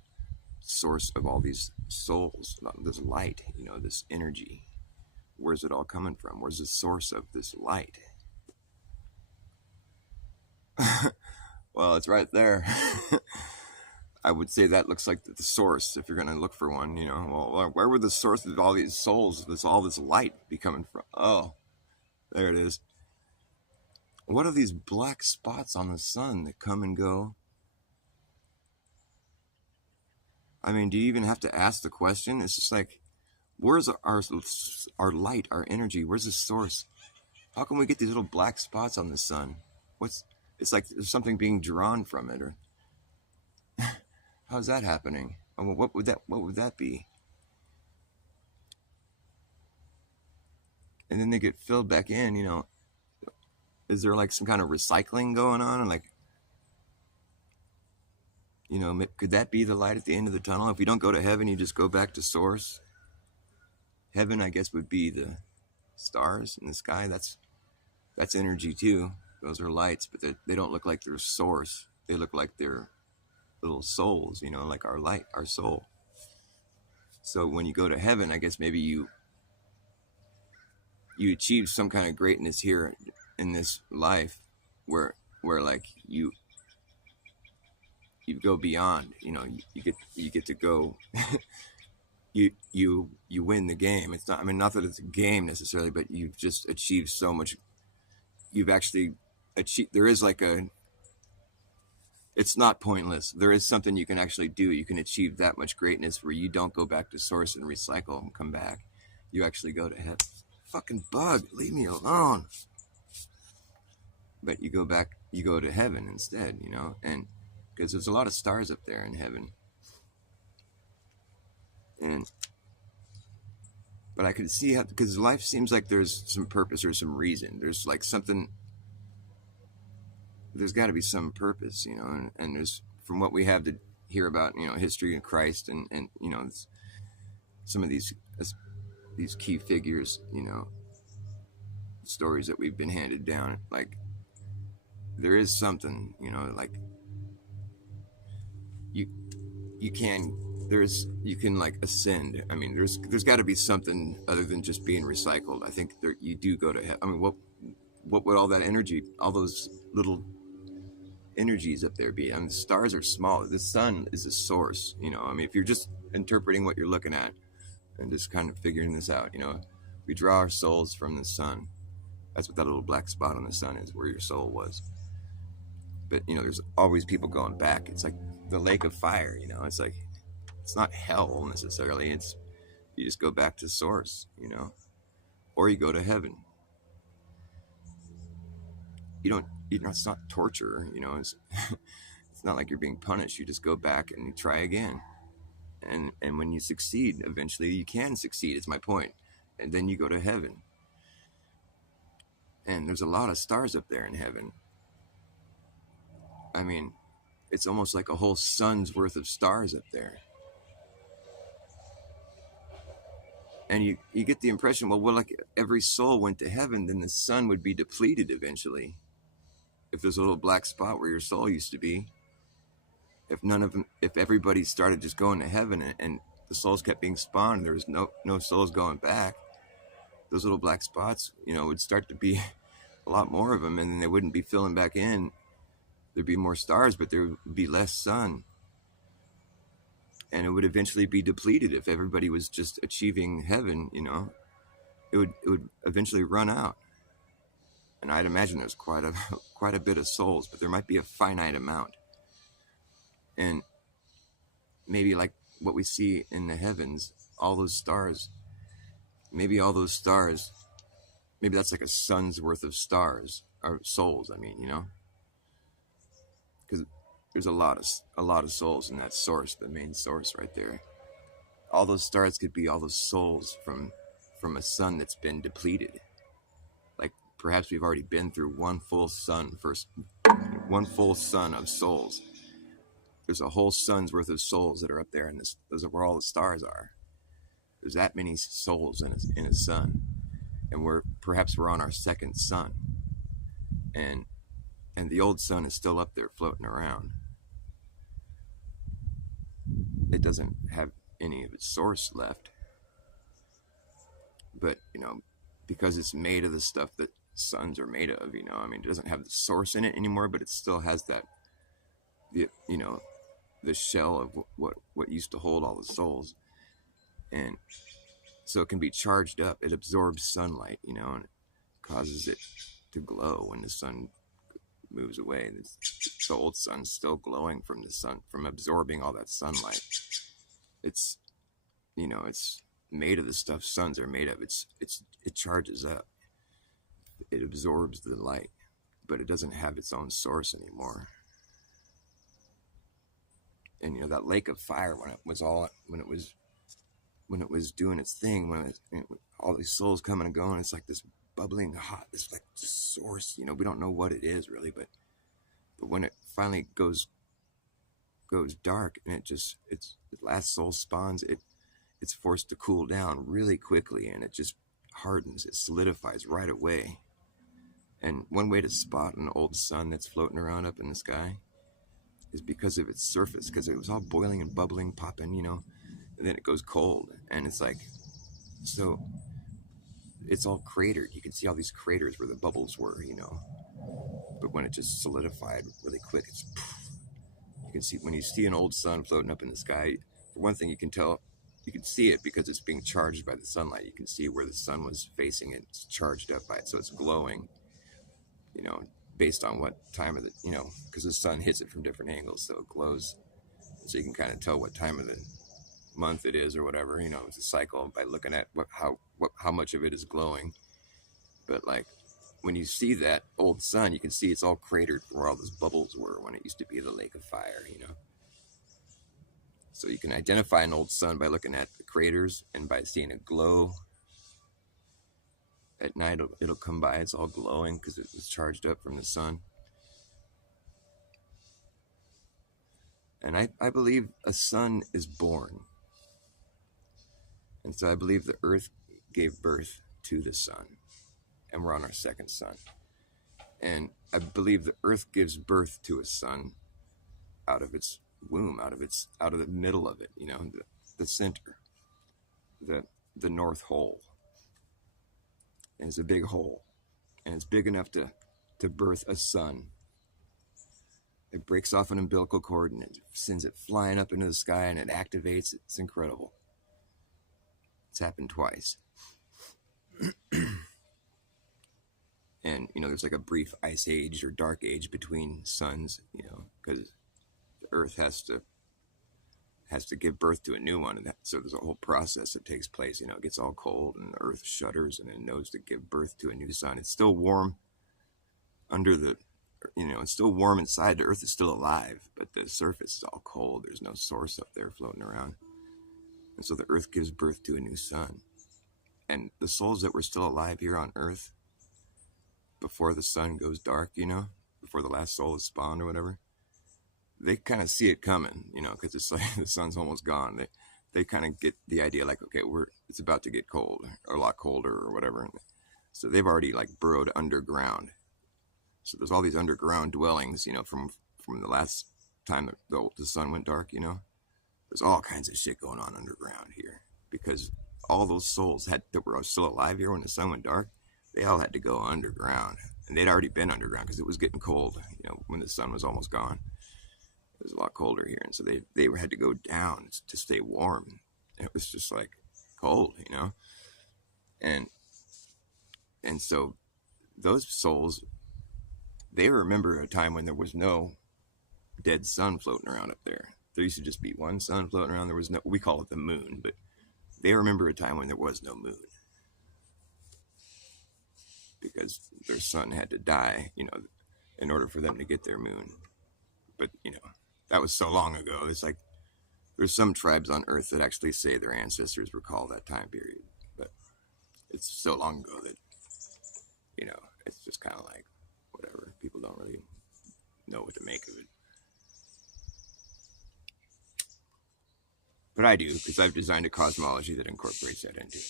source of all these souls, this light, this energy, where's it all coming from? Where's the source of this light? Well, it's right there. I would say that looks like the source if you're going to look for one, Well, where would the source of all these souls, all this light be coming from? Oh, there it is. What are these black spots on the sun that come and go? I mean, do you even have to ask the question? It's just like, where's our light, our energy? Where's the source? How can we get these little black spots on the sun? It's like there's something being drawn from it, or how's that happening? What would that be? And then they get filled back in, Is there like some kind of recycling going on? And like, could that be the light at the end of the tunnel? If we don't go to heaven, you just go back to source. Heaven, I guess, would be the stars in the sky. That's energy too. Those are lights, but they don't look like they're source. They look like they're little souls, like our light, our soul. So when you go to heaven, I guess maybe you achieve some kind of greatness here in this life, where like you go beyond. You get to go. you win the game. It's not. I mean, not that it's a game necessarily, but you've just achieved so much. You've actually achieved. There is like it's not pointless. There is something you can actually do. You can achieve that much greatness where you don't go back to source and recycle and come back. You actually go to heaven. Fucking bug, leave me alone. But you go to heaven instead, and because there's a lot of stars up there in heaven. But I could see how, because life seems like there's some purpose or some reason. There's like something, there's got to be some purpose, and there's, from what we have to hear about, history and Christ and some of these key figures, stories that we've been handed down, like there is something, like you can like ascend. I mean, there's got to be something other than just being recycled. I think you do go to heaven. I mean, what would all that energy, all those little energies up there be? I mean, the stars are small. The sun is the source. I mean, if you're just interpreting what you're looking at and just kind of figuring this out, we draw our souls from the sun. That's what that little black spot on the sun is, where your soul was. But there's always people going back. It's like the lake of fire. It's like, it's not hell necessarily. It's, you just go back to source. Or you go to heaven. It's not torture. It's it's not like you're being punished. You just go back and you try again. And when you succeed, eventually you can succeed. It's my point. And then you go to heaven. And there's a lot of stars up there in heaven. I mean, it's almost like a whole sun's worth of stars up there. And you get the impression, well, like every soul went to heaven, then the sun would be depleted eventually. If there's a little black spot where your soul used to be, if everybody started just going to heaven and the souls kept being spawned, there was no souls going back, those little black spots, would start to be a lot more of them, and then they wouldn't be filling back in. There'd be more stars, but there would be less sun. And it would eventually be depleted if everybody was just achieving heaven, it would eventually run out. And I'd imagine there's quite a bit of souls, but there might be a finite amount. And maybe like what we see in the heavens, all those stars, maybe that's like a sun's worth of stars, or souls, I mean, there's a lot of souls in that source, the main source right there. All those stars could be all those souls from a sun that's been depleted. Like perhaps we've already been through one full sun of souls. There's a whole sun's worth of souls that are up there, and those are where all the stars are. There's that many souls in a sun, and we're on our second sun, and the old sun is still up there floating around. It doesn't have any of its source left, but because it's made of the stuff that suns are made of. I mean, it doesn't have the source in it anymore, but it still has that the you know the shell of what used to hold all the souls, and so it can be charged up. It absorbs sunlight, and it causes it to glow when the sun moves away. The old sun's still glowing from the sun, from absorbing all that sunlight. It's it's made of the stuff suns are made of. It charges up. It absorbs the light, but it doesn't have its own source anymore. And that lake of fire, when it was doing its thing, all these souls coming and going, it's like this bubbling hot, this like source. We don't know what it is really, but when it finally goes dark and its last soul spawns, it's forced to cool down really quickly, and it just hardens. It solidifies right away. And one way to spot an old sun that's floating around up in the sky is because of its surface, because it was all boiling and bubbling, popping, and then it goes cold, and it's like, so it's all cratered. You can see all these craters where the bubbles were, but when it just solidified really quick, you can see, when you see an old sun floating up in the sky, for one thing, you can see it because it's being charged by the sunlight. You can see where the sun was facing it. It's charged up by it, so it's glowing, based on what time of the, because the sun hits it from different angles, so it glows. So you can kind of tell what time of the month it is or whatever, it's a cycle by looking at how much of it is glowing. But like when you see that old sun, you can see it's all cratered where all those bubbles were when it used to be the lake of fire, So you can identify an old sun by looking at the craters and by seeing it glow. At night, it'll come by, it's all glowing because it was charged up from the sun. And I believe a sun is born. And so I believe the earth gave birth to the sun. And we're on our second sun. And I believe the earth gives birth to a sun out of its womb, out of the middle of it, the center, the north hole. And it's a big hole, and it's big enough to birth a sun. It breaks off an umbilical cord and it sends it flying up into the sky, and it activates. It's incredible. It's happened twice. And there's like a brief ice age or dark age between suns, because the earth has to give birth to a new one, and so there's a whole process that takes place. It gets all cold, and the earth shudders, and it knows to give birth to a new sun. It's still warm under the, it's still warm inside. The earth is still alive, but the surface is all cold. There's no source up there floating around, and so the earth gives birth to a new sun. And the souls that were still alive here on earth before the sun goes dark, before the last soul is spawned or whatever, they kind of see it coming, because it's like the sun's almost gone. They kind of get the idea, like, okay, it's about to get cold, or a lot colder or whatever. So they've already like burrowed underground. So there's all these underground dwellings, from the last time the sun went dark. There's all kinds of shit going on underground here, because all those souls that were still alive here when the sun went dark, they all had to go underground, and they'd already been underground because it was getting cold, when the sun was almost gone. It was a lot colder here, and so they had to go down to stay warm. And it was just like cold, and so those souls, they remember a time when there was no dead sun floating around up there. There used to just be one sun floating around. There was no, we call it the moon, but they remember a time when there was no moon, because their sun had to die, in order for them to get their moon. But, that was so long ago. It's like there's some tribes on Earth that actually say their ancestors recall that time period, but it's so long ago that it's just kind of like whatever. People don't really know what to make of it, but I do because I've designed a cosmology that incorporates that into it.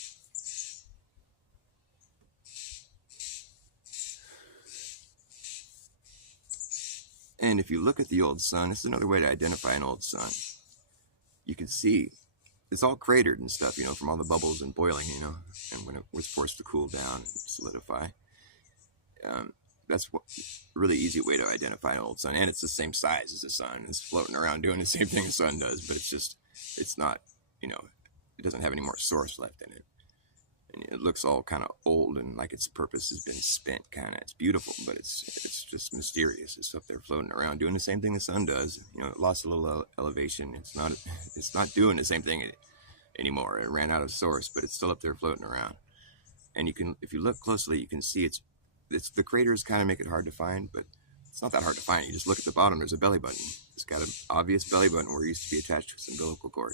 And if you look at the old sun, it's another way to identify an old sun. You can see it's all cratered and stuff, from all the bubbles and boiling, and when it was forced to cool down and solidify. That's a really easy way to identify an old sun. And it's the same size as the sun. It's floating around doing the same thing the sun does, but it's not, it doesn't have any more source left in it. And it looks all kind of old and like its purpose has been spent, kind of. It's beautiful, but it's just mysterious. It's up there floating around doing the same thing the sun does. It lost a little elevation. It's not doing the same thing anymore. It ran out of source, but it's still up there floating around. And if you look closely, you can see it's the craters kind of make it hard to find, but it's not that hard to find. You just look at the bottom. There's a belly button. It's got an obvious belly button where it used to be attached to its umbilical cord.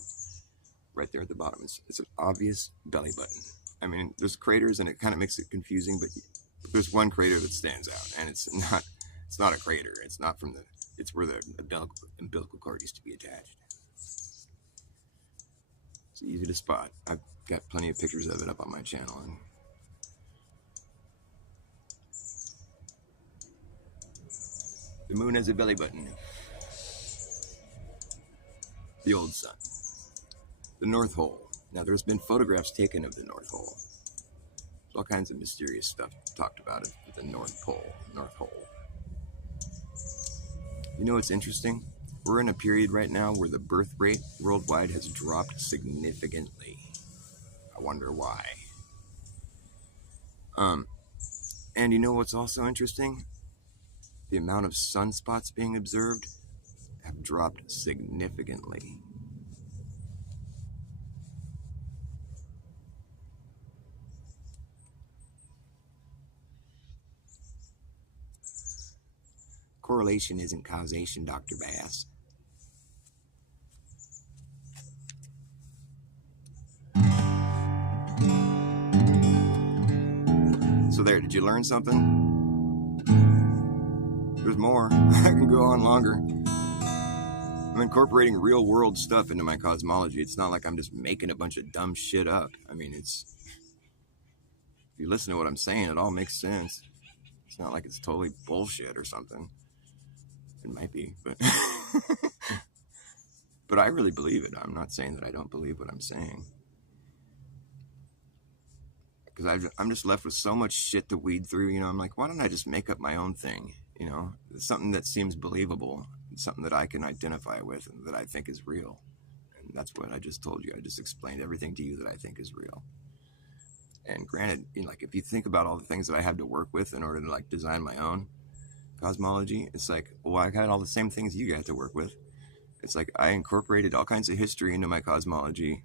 Right there at the bottom. It's an obvious belly button. I mean, there's craters and it kind of makes it confusing, but there's one crater that stands out, and it's not a crater. It's where the umbilical cord used to be attached. It's easy to spot. I've got plenty of pictures of it up on my channel. And the moon has a belly button. The old sun. The North Pole. Now, there's been photographs taken of the North Pole. There's all kinds of mysterious stuff talked about it at the North Pole. You know what's interesting? We're in a period right now where the birth rate worldwide has dropped significantly. I wonder why. And you know what's also interesting? The amount of sunspots being observed have dropped significantly. Correlation isn't causation, Dr. Bass. So there, did you learn something? There's more. I can go on longer. I'm incorporating real world stuff into my cosmology. It's not like I'm just making a bunch of dumb shit up. I mean, if you listen to what I'm saying, it all makes sense. It's not like it's totally bullshit or something. It might be, but but I really believe it. I'm not saying that I don't believe what I'm saying, because I'm just left with so much shit to weed through. I'm like, why don't I just make up my own thing? Something that seems believable, something that I can identify with and that I think is real. And that's what I just told you. I just explained everything to you that I think is real. And granted, like if you think about all the things that I had to work with in order to like design my own cosmology, it's like, well, I had all the same things you got to work with. It's like I incorporated all kinds of history into my cosmology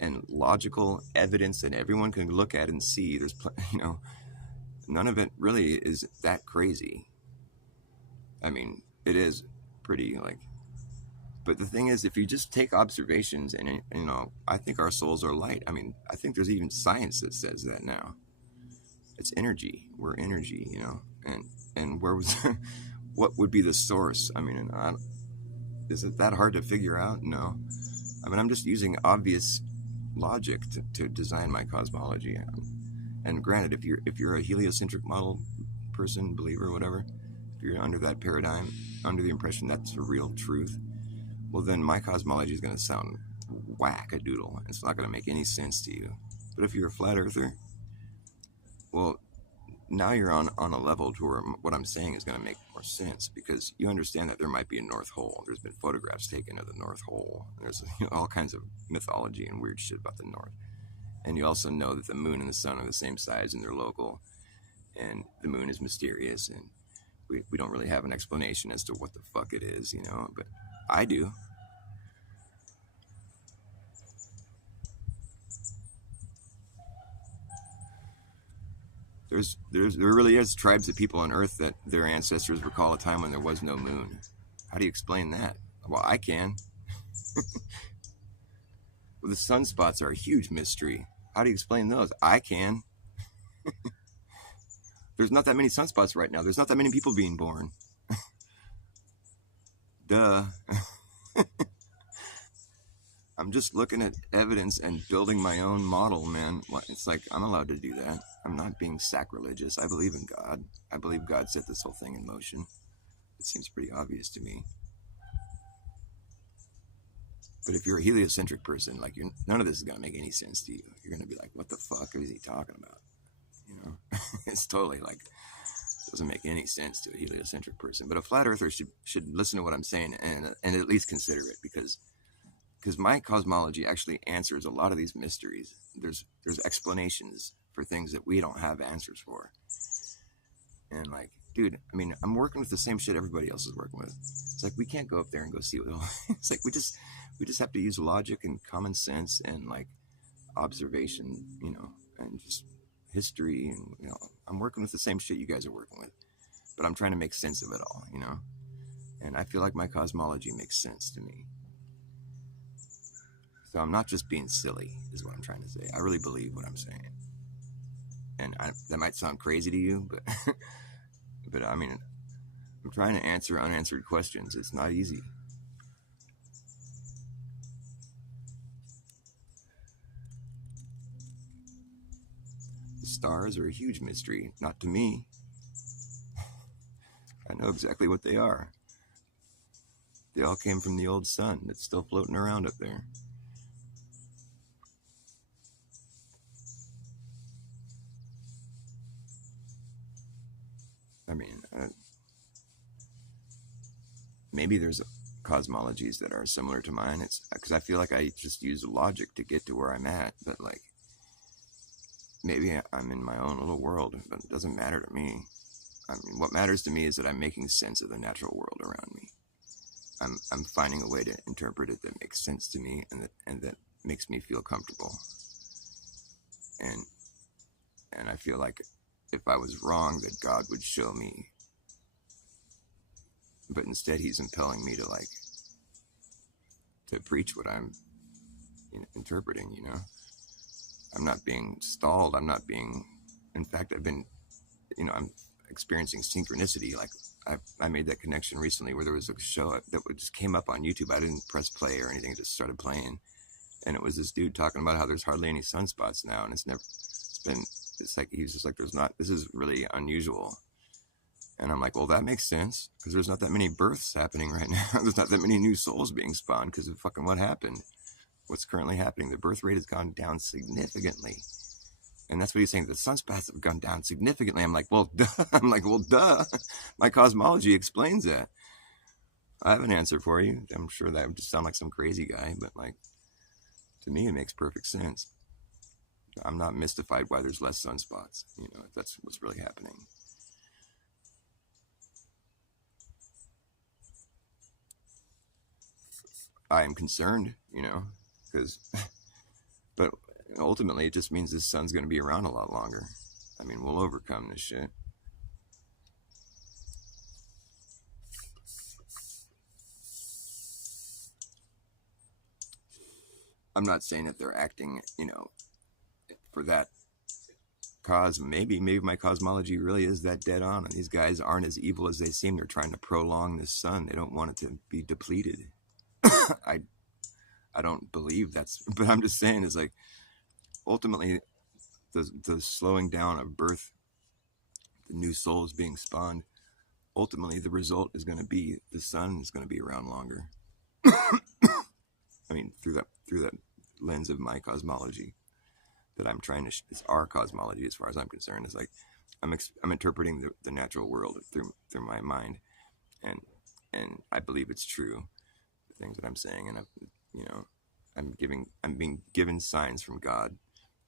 and logical evidence that everyone can look at and see. There's none of it really is that crazy. I mean, it is pretty but the thing is, if you just take observations and I think our souls are light. I mean, I think there's even science that says that now. It's energy. We're energy, and where was what would be the source? I mean, is it that hard to figure out? No. I mean, I'm just using obvious logic to design my cosmology. And granted, if you're a heliocentric model person, believer, whatever, if you're under that paradigm, under the impression that's the real truth, well, then my cosmology is going to sound whack-a-doodle. It's not going to make any sense to you. But if you're a flat earther, well, now you're on a level to where what I'm saying is going to make more sense, because you understand that there might be a North Pole. There's been photographs taken of the North Pole. There's all kinds of mythology and weird shit about the North. And you also know that the moon and the sun are the same size and they're local. And the moon is mysterious. And we don't really have an explanation as to what the fuck it is, but I do. There really is tribes of people on Earth that their ancestors recall a time when there was no moon. How do you explain that? Well, I can. Well, the sunspots are a huge mystery. How do you explain those? I can. There's not that many sunspots right now. There's not that many people being born. Duh. I'm just looking at evidence and building my own model, man. It's like I'm allowed to do that. I'm not being sacrilegious. I believe in God. I believe God set this whole thing in motion. It seems pretty obvious to me. But if you're a heliocentric person, like none of this is gonna make any sense to you. You're gonna be like, "What the fuck is he talking about?" You know, it's totally like doesn't make any sense to a heliocentric person. But a flat earther should listen to what I'm saying and at least consider it because my cosmology actually answers a lot of these mysteries. There's explanations for things that we don't have answers for. And like, dude, I mean, I'm working with the same shit everybody else is working with. It's like we can't go up there and go see what. It's like we just have to use logic and common sense and like observation, you know, and just history. And you know, I'm working with the same shit you guys are working with, but I'm trying to make sense of it all, you know. And I feel like my cosmology makes sense to me. So I'm not just being silly, is what I'm trying to say. I really believe what I'm saying. And that might sound crazy to you, but but I mean, I'm trying to answer unanswered questions. It's not easy. The stars are a huge mystery, not to me. I know exactly what they are. They all came from the old sun that's still floating around up there. I mean, maybe there's cosmologies that are similar to mine. It's because I feel like I just use logic to get to where I'm at, but like maybe I'm in my own little world, but it doesn't matter to me. I mean, what matters to me is that I'm making sense of the natural world around me. I'm finding a way to interpret it that makes sense to me and that makes me feel comfortable. And I feel like if I was wrong, that God would show me. But instead, He's impelling me to preach what I'm interpreting. You know, I'm not being stalled. I'm not being. In fact, I'm experiencing synchronicity. Like I made that connection recently where there was a show that just came up on YouTube. I didn't press play or anything; it just started playing, and it was this dude talking about how there's hardly any sunspots now, and it's like he was just like, "There's not. This is really unusual." And I'm like, well, that makes sense because there's not that many births happening right now. There's not that many new souls being spawned because of fucking what happened. What's currently happening? The birth rate has gone down significantly. And that's what he's saying. The sunspots have gone down significantly. I'm like, well, duh. Duh. My cosmology explains that. I have an answer for you. I'm sure that would just sound like some crazy guy, but like, to me, it makes perfect sense. I'm not mystified why there's less sunspots. You know, that's what's really happening. I am concerned, you know, but ultimately it just means this sun's going to be around a lot longer. I mean, we'll overcome this shit. I'm not saying that they're acting, you know, for that cause. Maybe my cosmology really is that dead on, and these guys aren't as evil as they seem. They're trying to prolong this sun. They don't want it to be depleted. I don't believe that's, but I'm just saying is like ultimately the slowing down of birth, the new souls being spawned, ultimately the result is going to be the sun is going to be around longer. I mean, through that lens of my cosmology that I'm trying to, it's our cosmology as far as I'm concerned. It's like I'm interpreting the natural world through my mind, and I believe it's true, the things that I'm saying, and I'm being given signs from God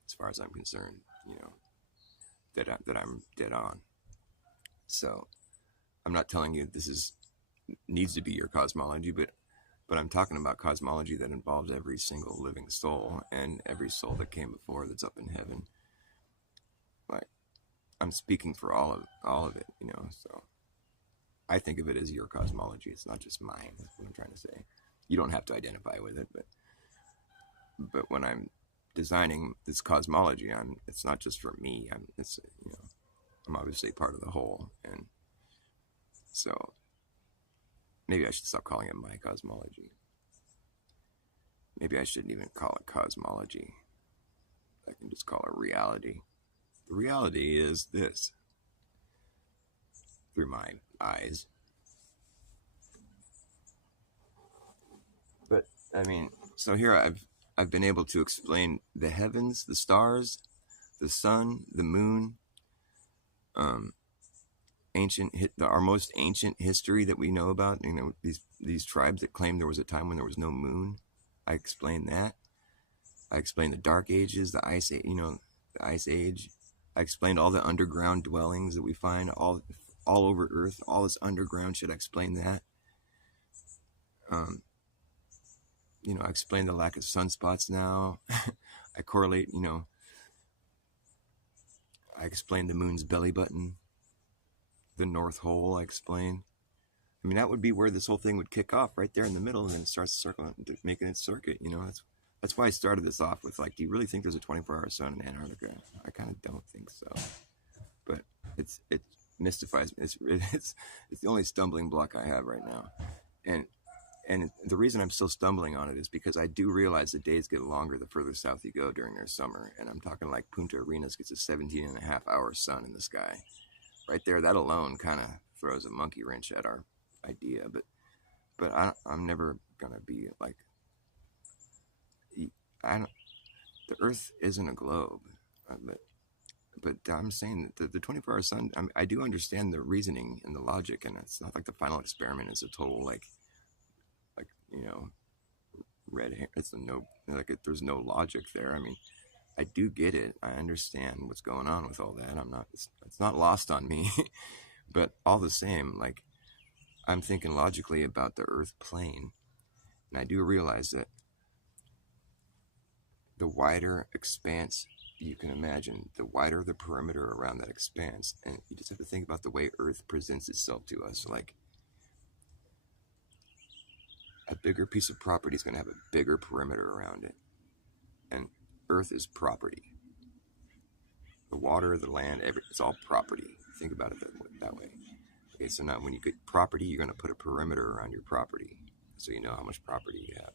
as far as I'm concerned, you know, that I'm dead on. So I'm not telling you this needs to be your cosmology, but I'm talking about cosmology that involves every single living soul and every soul that came before that's up in heaven. Like I'm speaking for all of it, you know. So I think of it as your cosmology. It's not just mine. That's what I'm trying to say. You don't have to identify with it, but when I'm designing this cosmology, it's not just for me. It's I'm obviously part of the whole, and so maybe I should stop calling it my cosmology. Maybe I shouldn't even call it cosmology. I can just call it reality. The reality is this, through my eyes. But I mean, so here I've been able to explain the heavens, the stars, the sun, the moon, um, our most ancient history that we know about. These tribes that claim there was a time when there was no moon. I explained that. I explained the Dark Ages, the Ice Age. The Ice Age. I explained all the underground dwellings that we find all over Earth. All this underground shit. I explained that. I explained the lack of sunspots now. I correlate. I explained the moon's belly button, the North Hole. I explained. I mean, that would be where this whole thing would kick off, right there in the middle, and then it starts circling, making its circuit. That's why I started this off with, like, do you really think there's a 24-hour sun in Antarctica? I kind of don't think so, but it mystifies me. It's the only stumbling block I have right now, and the reason I'm still stumbling on it is because I do realize the days get longer the further south you go during their summer, and I'm talking like Punta Arenas gets a 17.5-hour sun in the sky. Right there, that alone kind of throws a monkey wrench at our idea, but I'm never gonna be like, the Earth isn't a globe, but I'm saying that the 24-hour sun, I do understand the reasoning and the logic, and it's not like the final experiment is a total like red hair. There's no logic there. I mean, I do get it. I understand what's going on with all that. It's not lost on me, but all the same, like, I'm thinking logically about the Earth plane, and I do realize that the wider expanse you can imagine, the wider the perimeter around that expanse, and you just have to think about the way Earth presents itself to us. Like, a bigger piece of property is going to have a bigger perimeter around it, and Earth is property. The water, the land, it's all property. Think about it that way. Okay, so now when you get property, you're going to put a perimeter around your property, so you know how much property you have.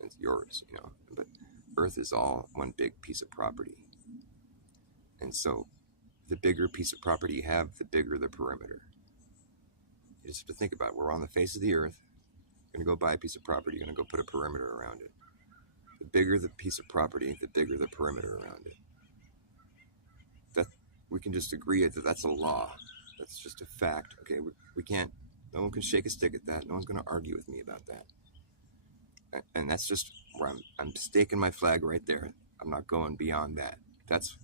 It's yours, but Earth is all one big piece of property. And so the bigger piece of property you have, the bigger the perimeter. You just have to think about it. We're on the face of the Earth. You're going to go buy a piece of property. You're going to go put a perimeter around it. The bigger the piece of property, the bigger the perimeter around it. That we can just agree that that's a law. That's just a fact. Okay, we can't. No one can shake a stick at that. No one's going to argue with me about that. And that's just where I'm staking my flag right there. I'm not going beyond that. That's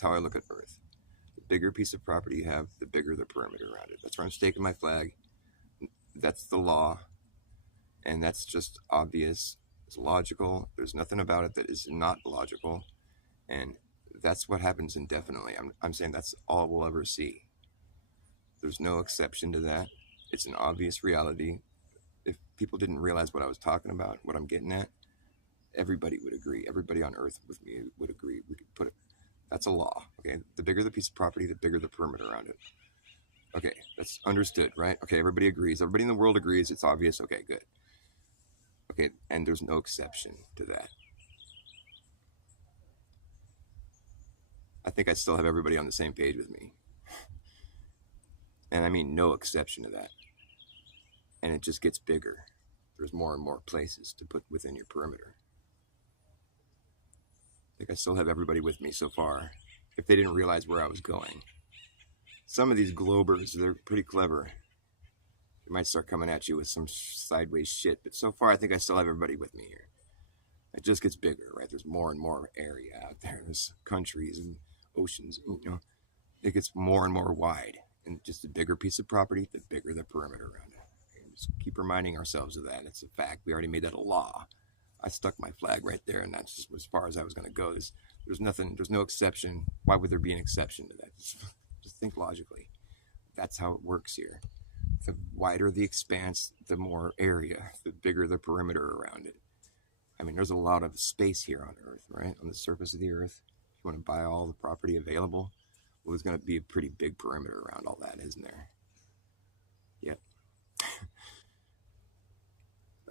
how I look at Earth. The bigger piece of property you have, the bigger the perimeter around it. That's where I'm staking my flag. That's the law. And that's just obvious. It's logical. There's nothing about it that is not logical. And that's what happens indefinitely. I'm saying that's all we'll ever see. There's no exception to that. It's an obvious reality. If people didn't realize what I was talking about, what I'm getting at, everybody would agree. Everybody on Earth with me would agree. We could put it. That's a law. Okay, the bigger the piece of property, the bigger the perimeter around it. Okay, that's understood, right? Okay, everybody agrees. Everybody in the world agrees. It's obvious. Okay, good. Okay, and there's no exception to that. I think I still have everybody on the same page with me. And I mean no exception to that. And it just gets bigger. There's more and more places to put within your perimeter. I think I still have everybody with me so far, if they didn't realize where I was going. Some of these globers, they're pretty clever. They might start coming at you with some sideways shit, but so far I think I still have everybody with me here. It just gets bigger, right? There's more and more area out there. There's countries and oceans, it gets more and more wide. And just a bigger piece of property, the bigger the perimeter around it. And just keep reminding ourselves of that. It's a fact. We already made that a law. I stuck my flag right there, and that's just as far as I was going to go. There's nothing. There's no exception. Why would there be an exception to that? Just think logically. That's how it works here. the wider the expanse, the more area, the bigger the perimeter around it. I mean, there's a lot of space here on Earth, right? On the surface of the Earth. If you want to buy all the property available, well, there's going to be a pretty big perimeter around all that, isn't there? Yep.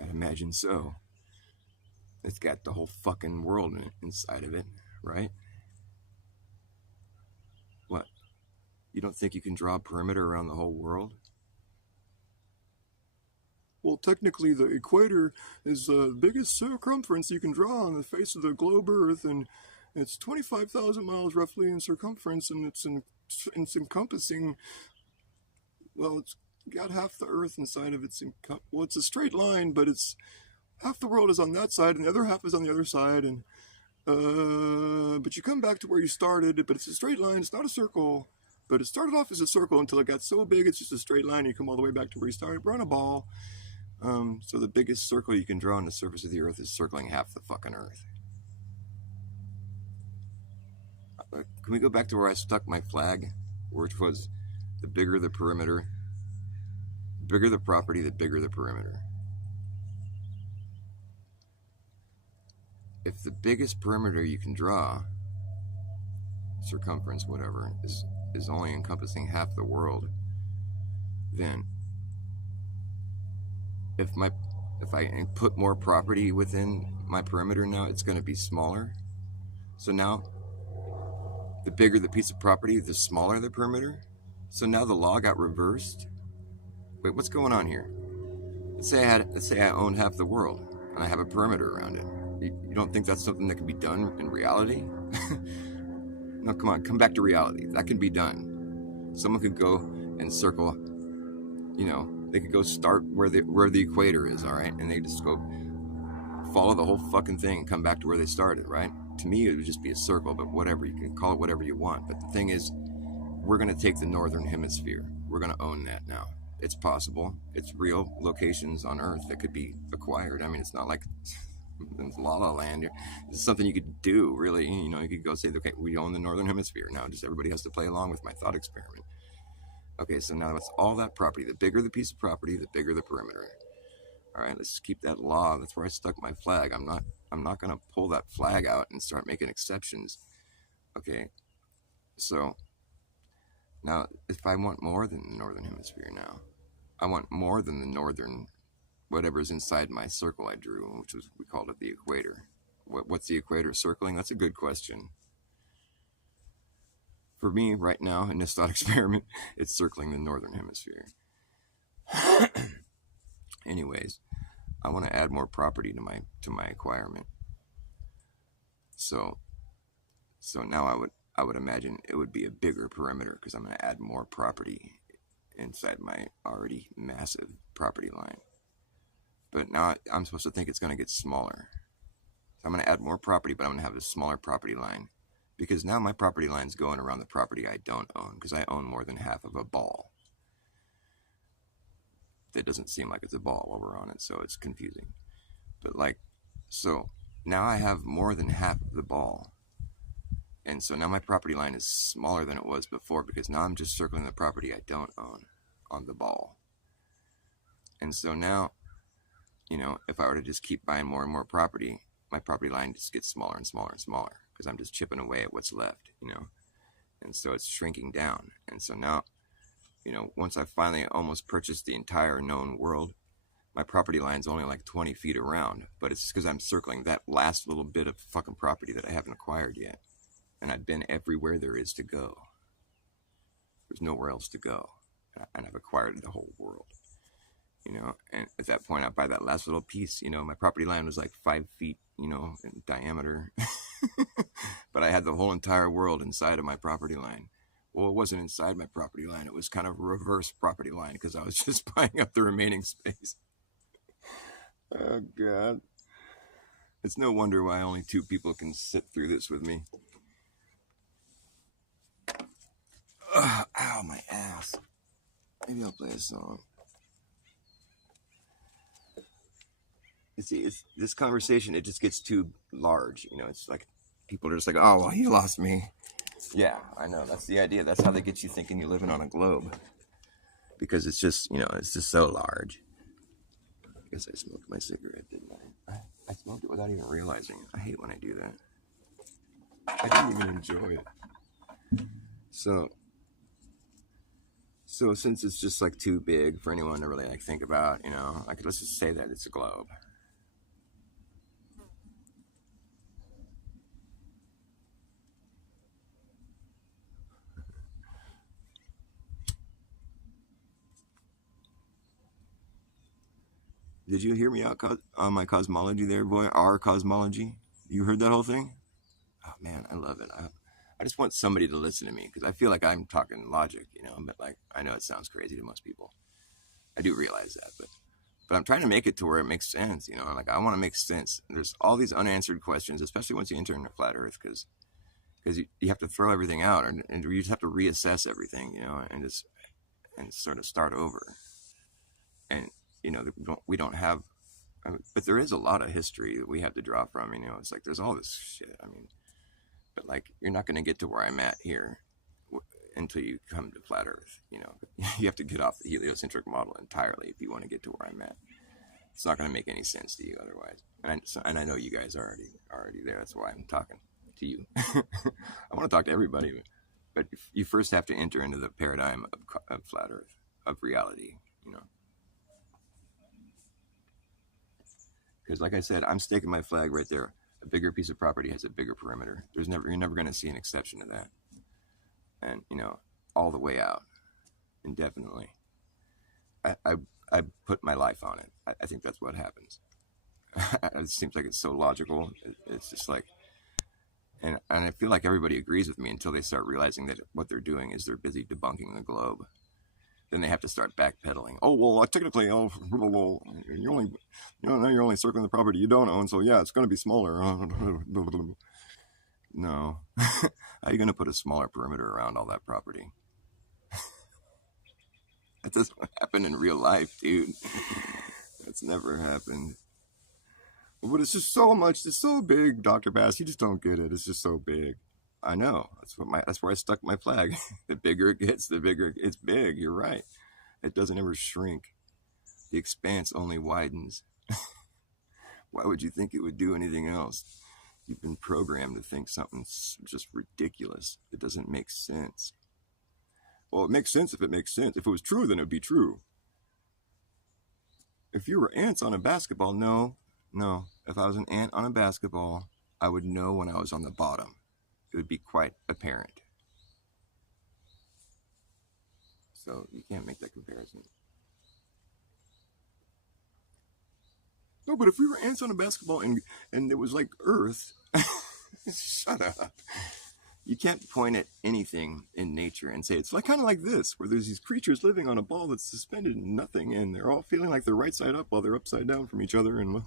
I imagine so. It's got the whole fucking world inside of it, right? What? You don't think you can draw a perimeter around the whole world? Well, technically, the equator is the biggest circumference you can draw on the face of the globe Earth, and it's 25,000 miles roughly in circumference, and it's encompassing. Well, it's got half the Earth inside of its. Well, it's a straight line, but it's half the world is on that side, and the other half is on the other side, and but you come back to where you started, but it's a straight line. It's not a circle. But it started off as a circle until it got so big it's just a straight line. You come all the way back to where you started. We're on a ball. So the biggest circle you can draw on the surface of the Earth is circling half the fucking Earth. Can we go back to where I stuck my flag, which was the bigger the perimeter, the bigger the property, the bigger the perimeter. If the biggest perimeter you can draw, circumference, whatever, is only encompassing half the world, then if I put more property within my perimeter now, it's going to be smaller. So now, the bigger the piece of property, the smaller the perimeter. So now the law got reversed. Wait, what's going on here? Let's say I own half the world and I have a perimeter around it. You don't think that's something that can be done in reality? No, come on, come back to reality. That can be done. Someone could go and circle, they could go start where the equator is, all right? And they just go follow the whole fucking thing and come back to where they started, right? To me, it would just be a circle, but whatever. You can call it whatever you want. But the thing is, we're going to take the northern hemisphere. We're going to own that now. It's possible. It's real locations on Earth that could be acquired. I mean, it's not like La La Land. It's something you could do, really. You could go say, okay, we own the northern hemisphere. Now just everybody has to play along with my thought experiment. Okay, so now it's all that property. The bigger the piece of property, the bigger the perimeter. All right, let's just keep that law. That's where I stuck my flag. I'm not going to pull that flag out and start making exceptions. Okay, so now if I want more than the northern hemisphere now, I want more than the northern, whatever's inside my circle I drew, which was, we called it the equator. What's the equator circling? That's a good question. For me, right now, in this thought experiment, it's circling the northern hemisphere. Anyways, I want to add more property to my acquirement. So now I would imagine it would be a bigger perimeter because I'm going to add more property inside my already massive property line. But now I'm supposed to think it's going to get smaller. So I'm going to add more property, but I'm going to have a smaller property line. Because now my property line's going around the property I don't own, because I own more than half of a ball. That doesn't seem like it's a ball while we're on it, so it's confusing. But so now I have more than half of the ball. And so now my property line is smaller than it was before, because now I'm just circling the property I don't own on the ball. And so now, if I were to just keep buying more and more property, my property line just gets smaller and smaller and smaller. Because I'm just chipping away at what's left, and so it's shrinking down. And so now, once I finally almost purchased the entire known world, my property line's only like 20 feet around, but it's because I'm circling that last little bit of fucking property that I haven't acquired yet. And I've been everywhere there is to go. There's nowhere else to go. And I've acquired the whole world, and at that point I buy that last little piece. My property line was like 5 feet, in diameter. But I had the whole entire world inside of my property line. Well, it wasn't inside my property line. It was kind of a reverse property line because I was just buying up the remaining space. Oh, God. It's no wonder why only 2 people can sit through this with me. Ugh, ow, my ass. Maybe I'll play a song. See, this conversation, it just gets too large. It's like people are just like, oh, well, he lost me. Yeah, I know. That's the idea. That's how they get you thinking you're living on a globe. because it's just, it's just so large. I guess I smoked my cigarette, didn't I? I smoked it without even realizing it. I hate when I do that. I didn't even enjoy it. So since it's just like too big for anyone to really like think about, like let's just say that it's a globe. Did you hear me out on my cosmology there, boy? Our cosmology? You heard that whole thing? Oh man, I love it. I just want somebody to listen to me because I feel like I'm talking logic, but like I know it sounds crazy to most people. I do realize that, but I'm trying to make it to where it makes sense, like I want to make sense. There's all these unanswered questions, especially once you enter into flat earth, because you have to throw everything out and you just have to reassess everything, and sort of start over. And, we don't have, but there is a lot of history that we have to draw from, it's like there's all this shit. But like you're not going to get to where I'm at here until you come to flat earth. You have to get off the heliocentric model entirely if you want to get to where I'm at. It's not going to make any sense to you otherwise. And I know you guys are already there. That's why I'm talking to you. I want to talk to everybody, but you first have to enter into the paradigm of flat earth, of reality, because like I said, I'm staking my flag right there. A bigger piece of property has a bigger perimeter. You're never going to see an exception to that. And, all the way out, indefinitely. I put my life on it. I think that's what happens. It seems like it's so logical. It's just like, and I feel like everybody agrees with me until they start realizing that what they're doing is they're busy debunking the globe. Then they have to start backpedaling. Oh, well, technically, you're only circling the property you don't own, so yeah, it's going to be smaller. No. How are you going to put a smaller perimeter around all that property? That doesn't happen in real life, dude. That's never happened. But it's just so much. It's so big, Dr. Bass. You just don't get it. It's just so big. I know. That's where I stuck my flag. The bigger it gets, the bigger it's big. You're right. It doesn't ever shrink. The expanse only widens. Why would you think it would do anything else? You've been programmed to think something's just ridiculous. It doesn't make sense. Well, it makes sense if it makes sense. If it was true, then it would be true. If you were ants on a basketball, no. If I was an ant on a basketball, I would know when I was on the bottom. It would be quite apparent. So you can't make that comparison. No, but if we were ants on a basketball and it was like Earth, shut up. You can't point at anything in nature and say it's like kind of like this, where there's these creatures living on a ball that's suspended in nothing, and they're all feeling like they're right side up while they're upside down from each other, and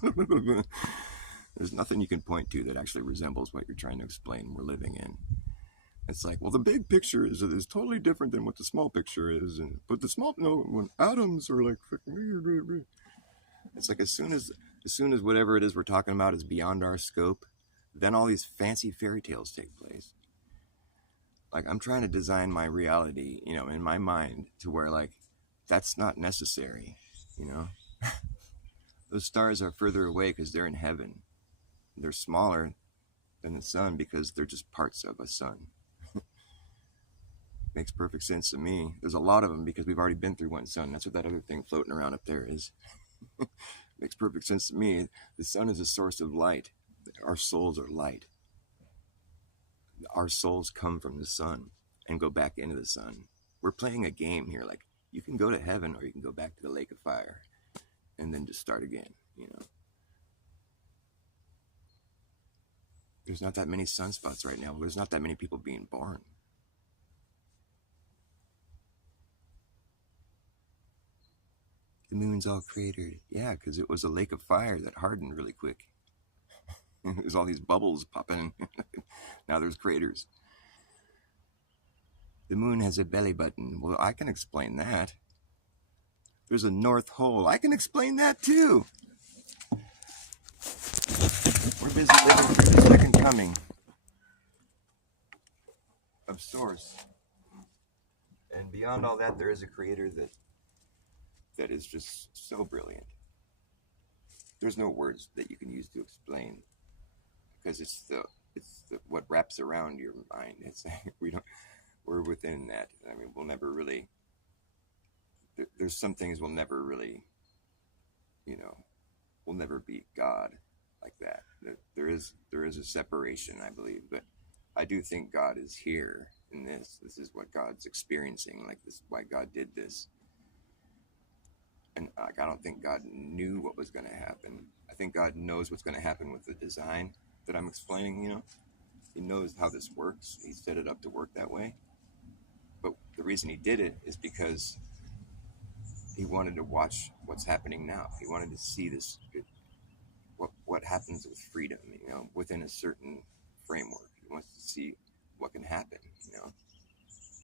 there's nothing you can point to that actually resembles what you're trying to explain we're living in. It's like, well, the big picture is totally different than what the small picture is, but the small, when atoms are like, it's like as soon as whatever it is we're talking about is beyond our scope, then all these fancy fairy tales take place. Like I'm trying to design my reality, in my mind to where like that's not necessary, Those stars are further away because they're in heaven. They're smaller than the sun because they're just parts of a sun. Makes perfect sense to me. There's a lot of them because we've already been through one sun. That's what that other thing floating around up there is. Makes perfect sense to me. The sun is a source of light. Our souls are light. Our souls come from the sun and go back into the sun. We're playing a game here. Like you can go to heaven or you can go back to the lake of fire and then just start again, There's not that many sunspots right now. There's not that many people being born. The moon's all cratered. Yeah, because it was a lake of fire that hardened really quick. There's all these bubbles popping. Now there's craters. The moon has a belly button. Well, I can explain that. There's a North Pole. I can explain that too. We're busy living through the second coming of Source. And beyond all that, there is a creator that that is just so brilliant. There's no words that you can use to explain, because it's what wraps around your mind. It's we're within that. I mean, we'll never really. There's some things we'll never really, you know, we'll never beat God like that. There is a separation, I believe, but I do think God is here in this. This is what God's experiencing. Like, this is why God did this. And like, I don't think God knew what was going to happen. I think God knows what's going to happen with the design that I'm explaining. He knows how this works. He set it up to work that way. But the reason he did it is because he wanted to watch what's happening now. He wanted to see this, what happens with freedom, within a certain framework. He wants to see what can happen.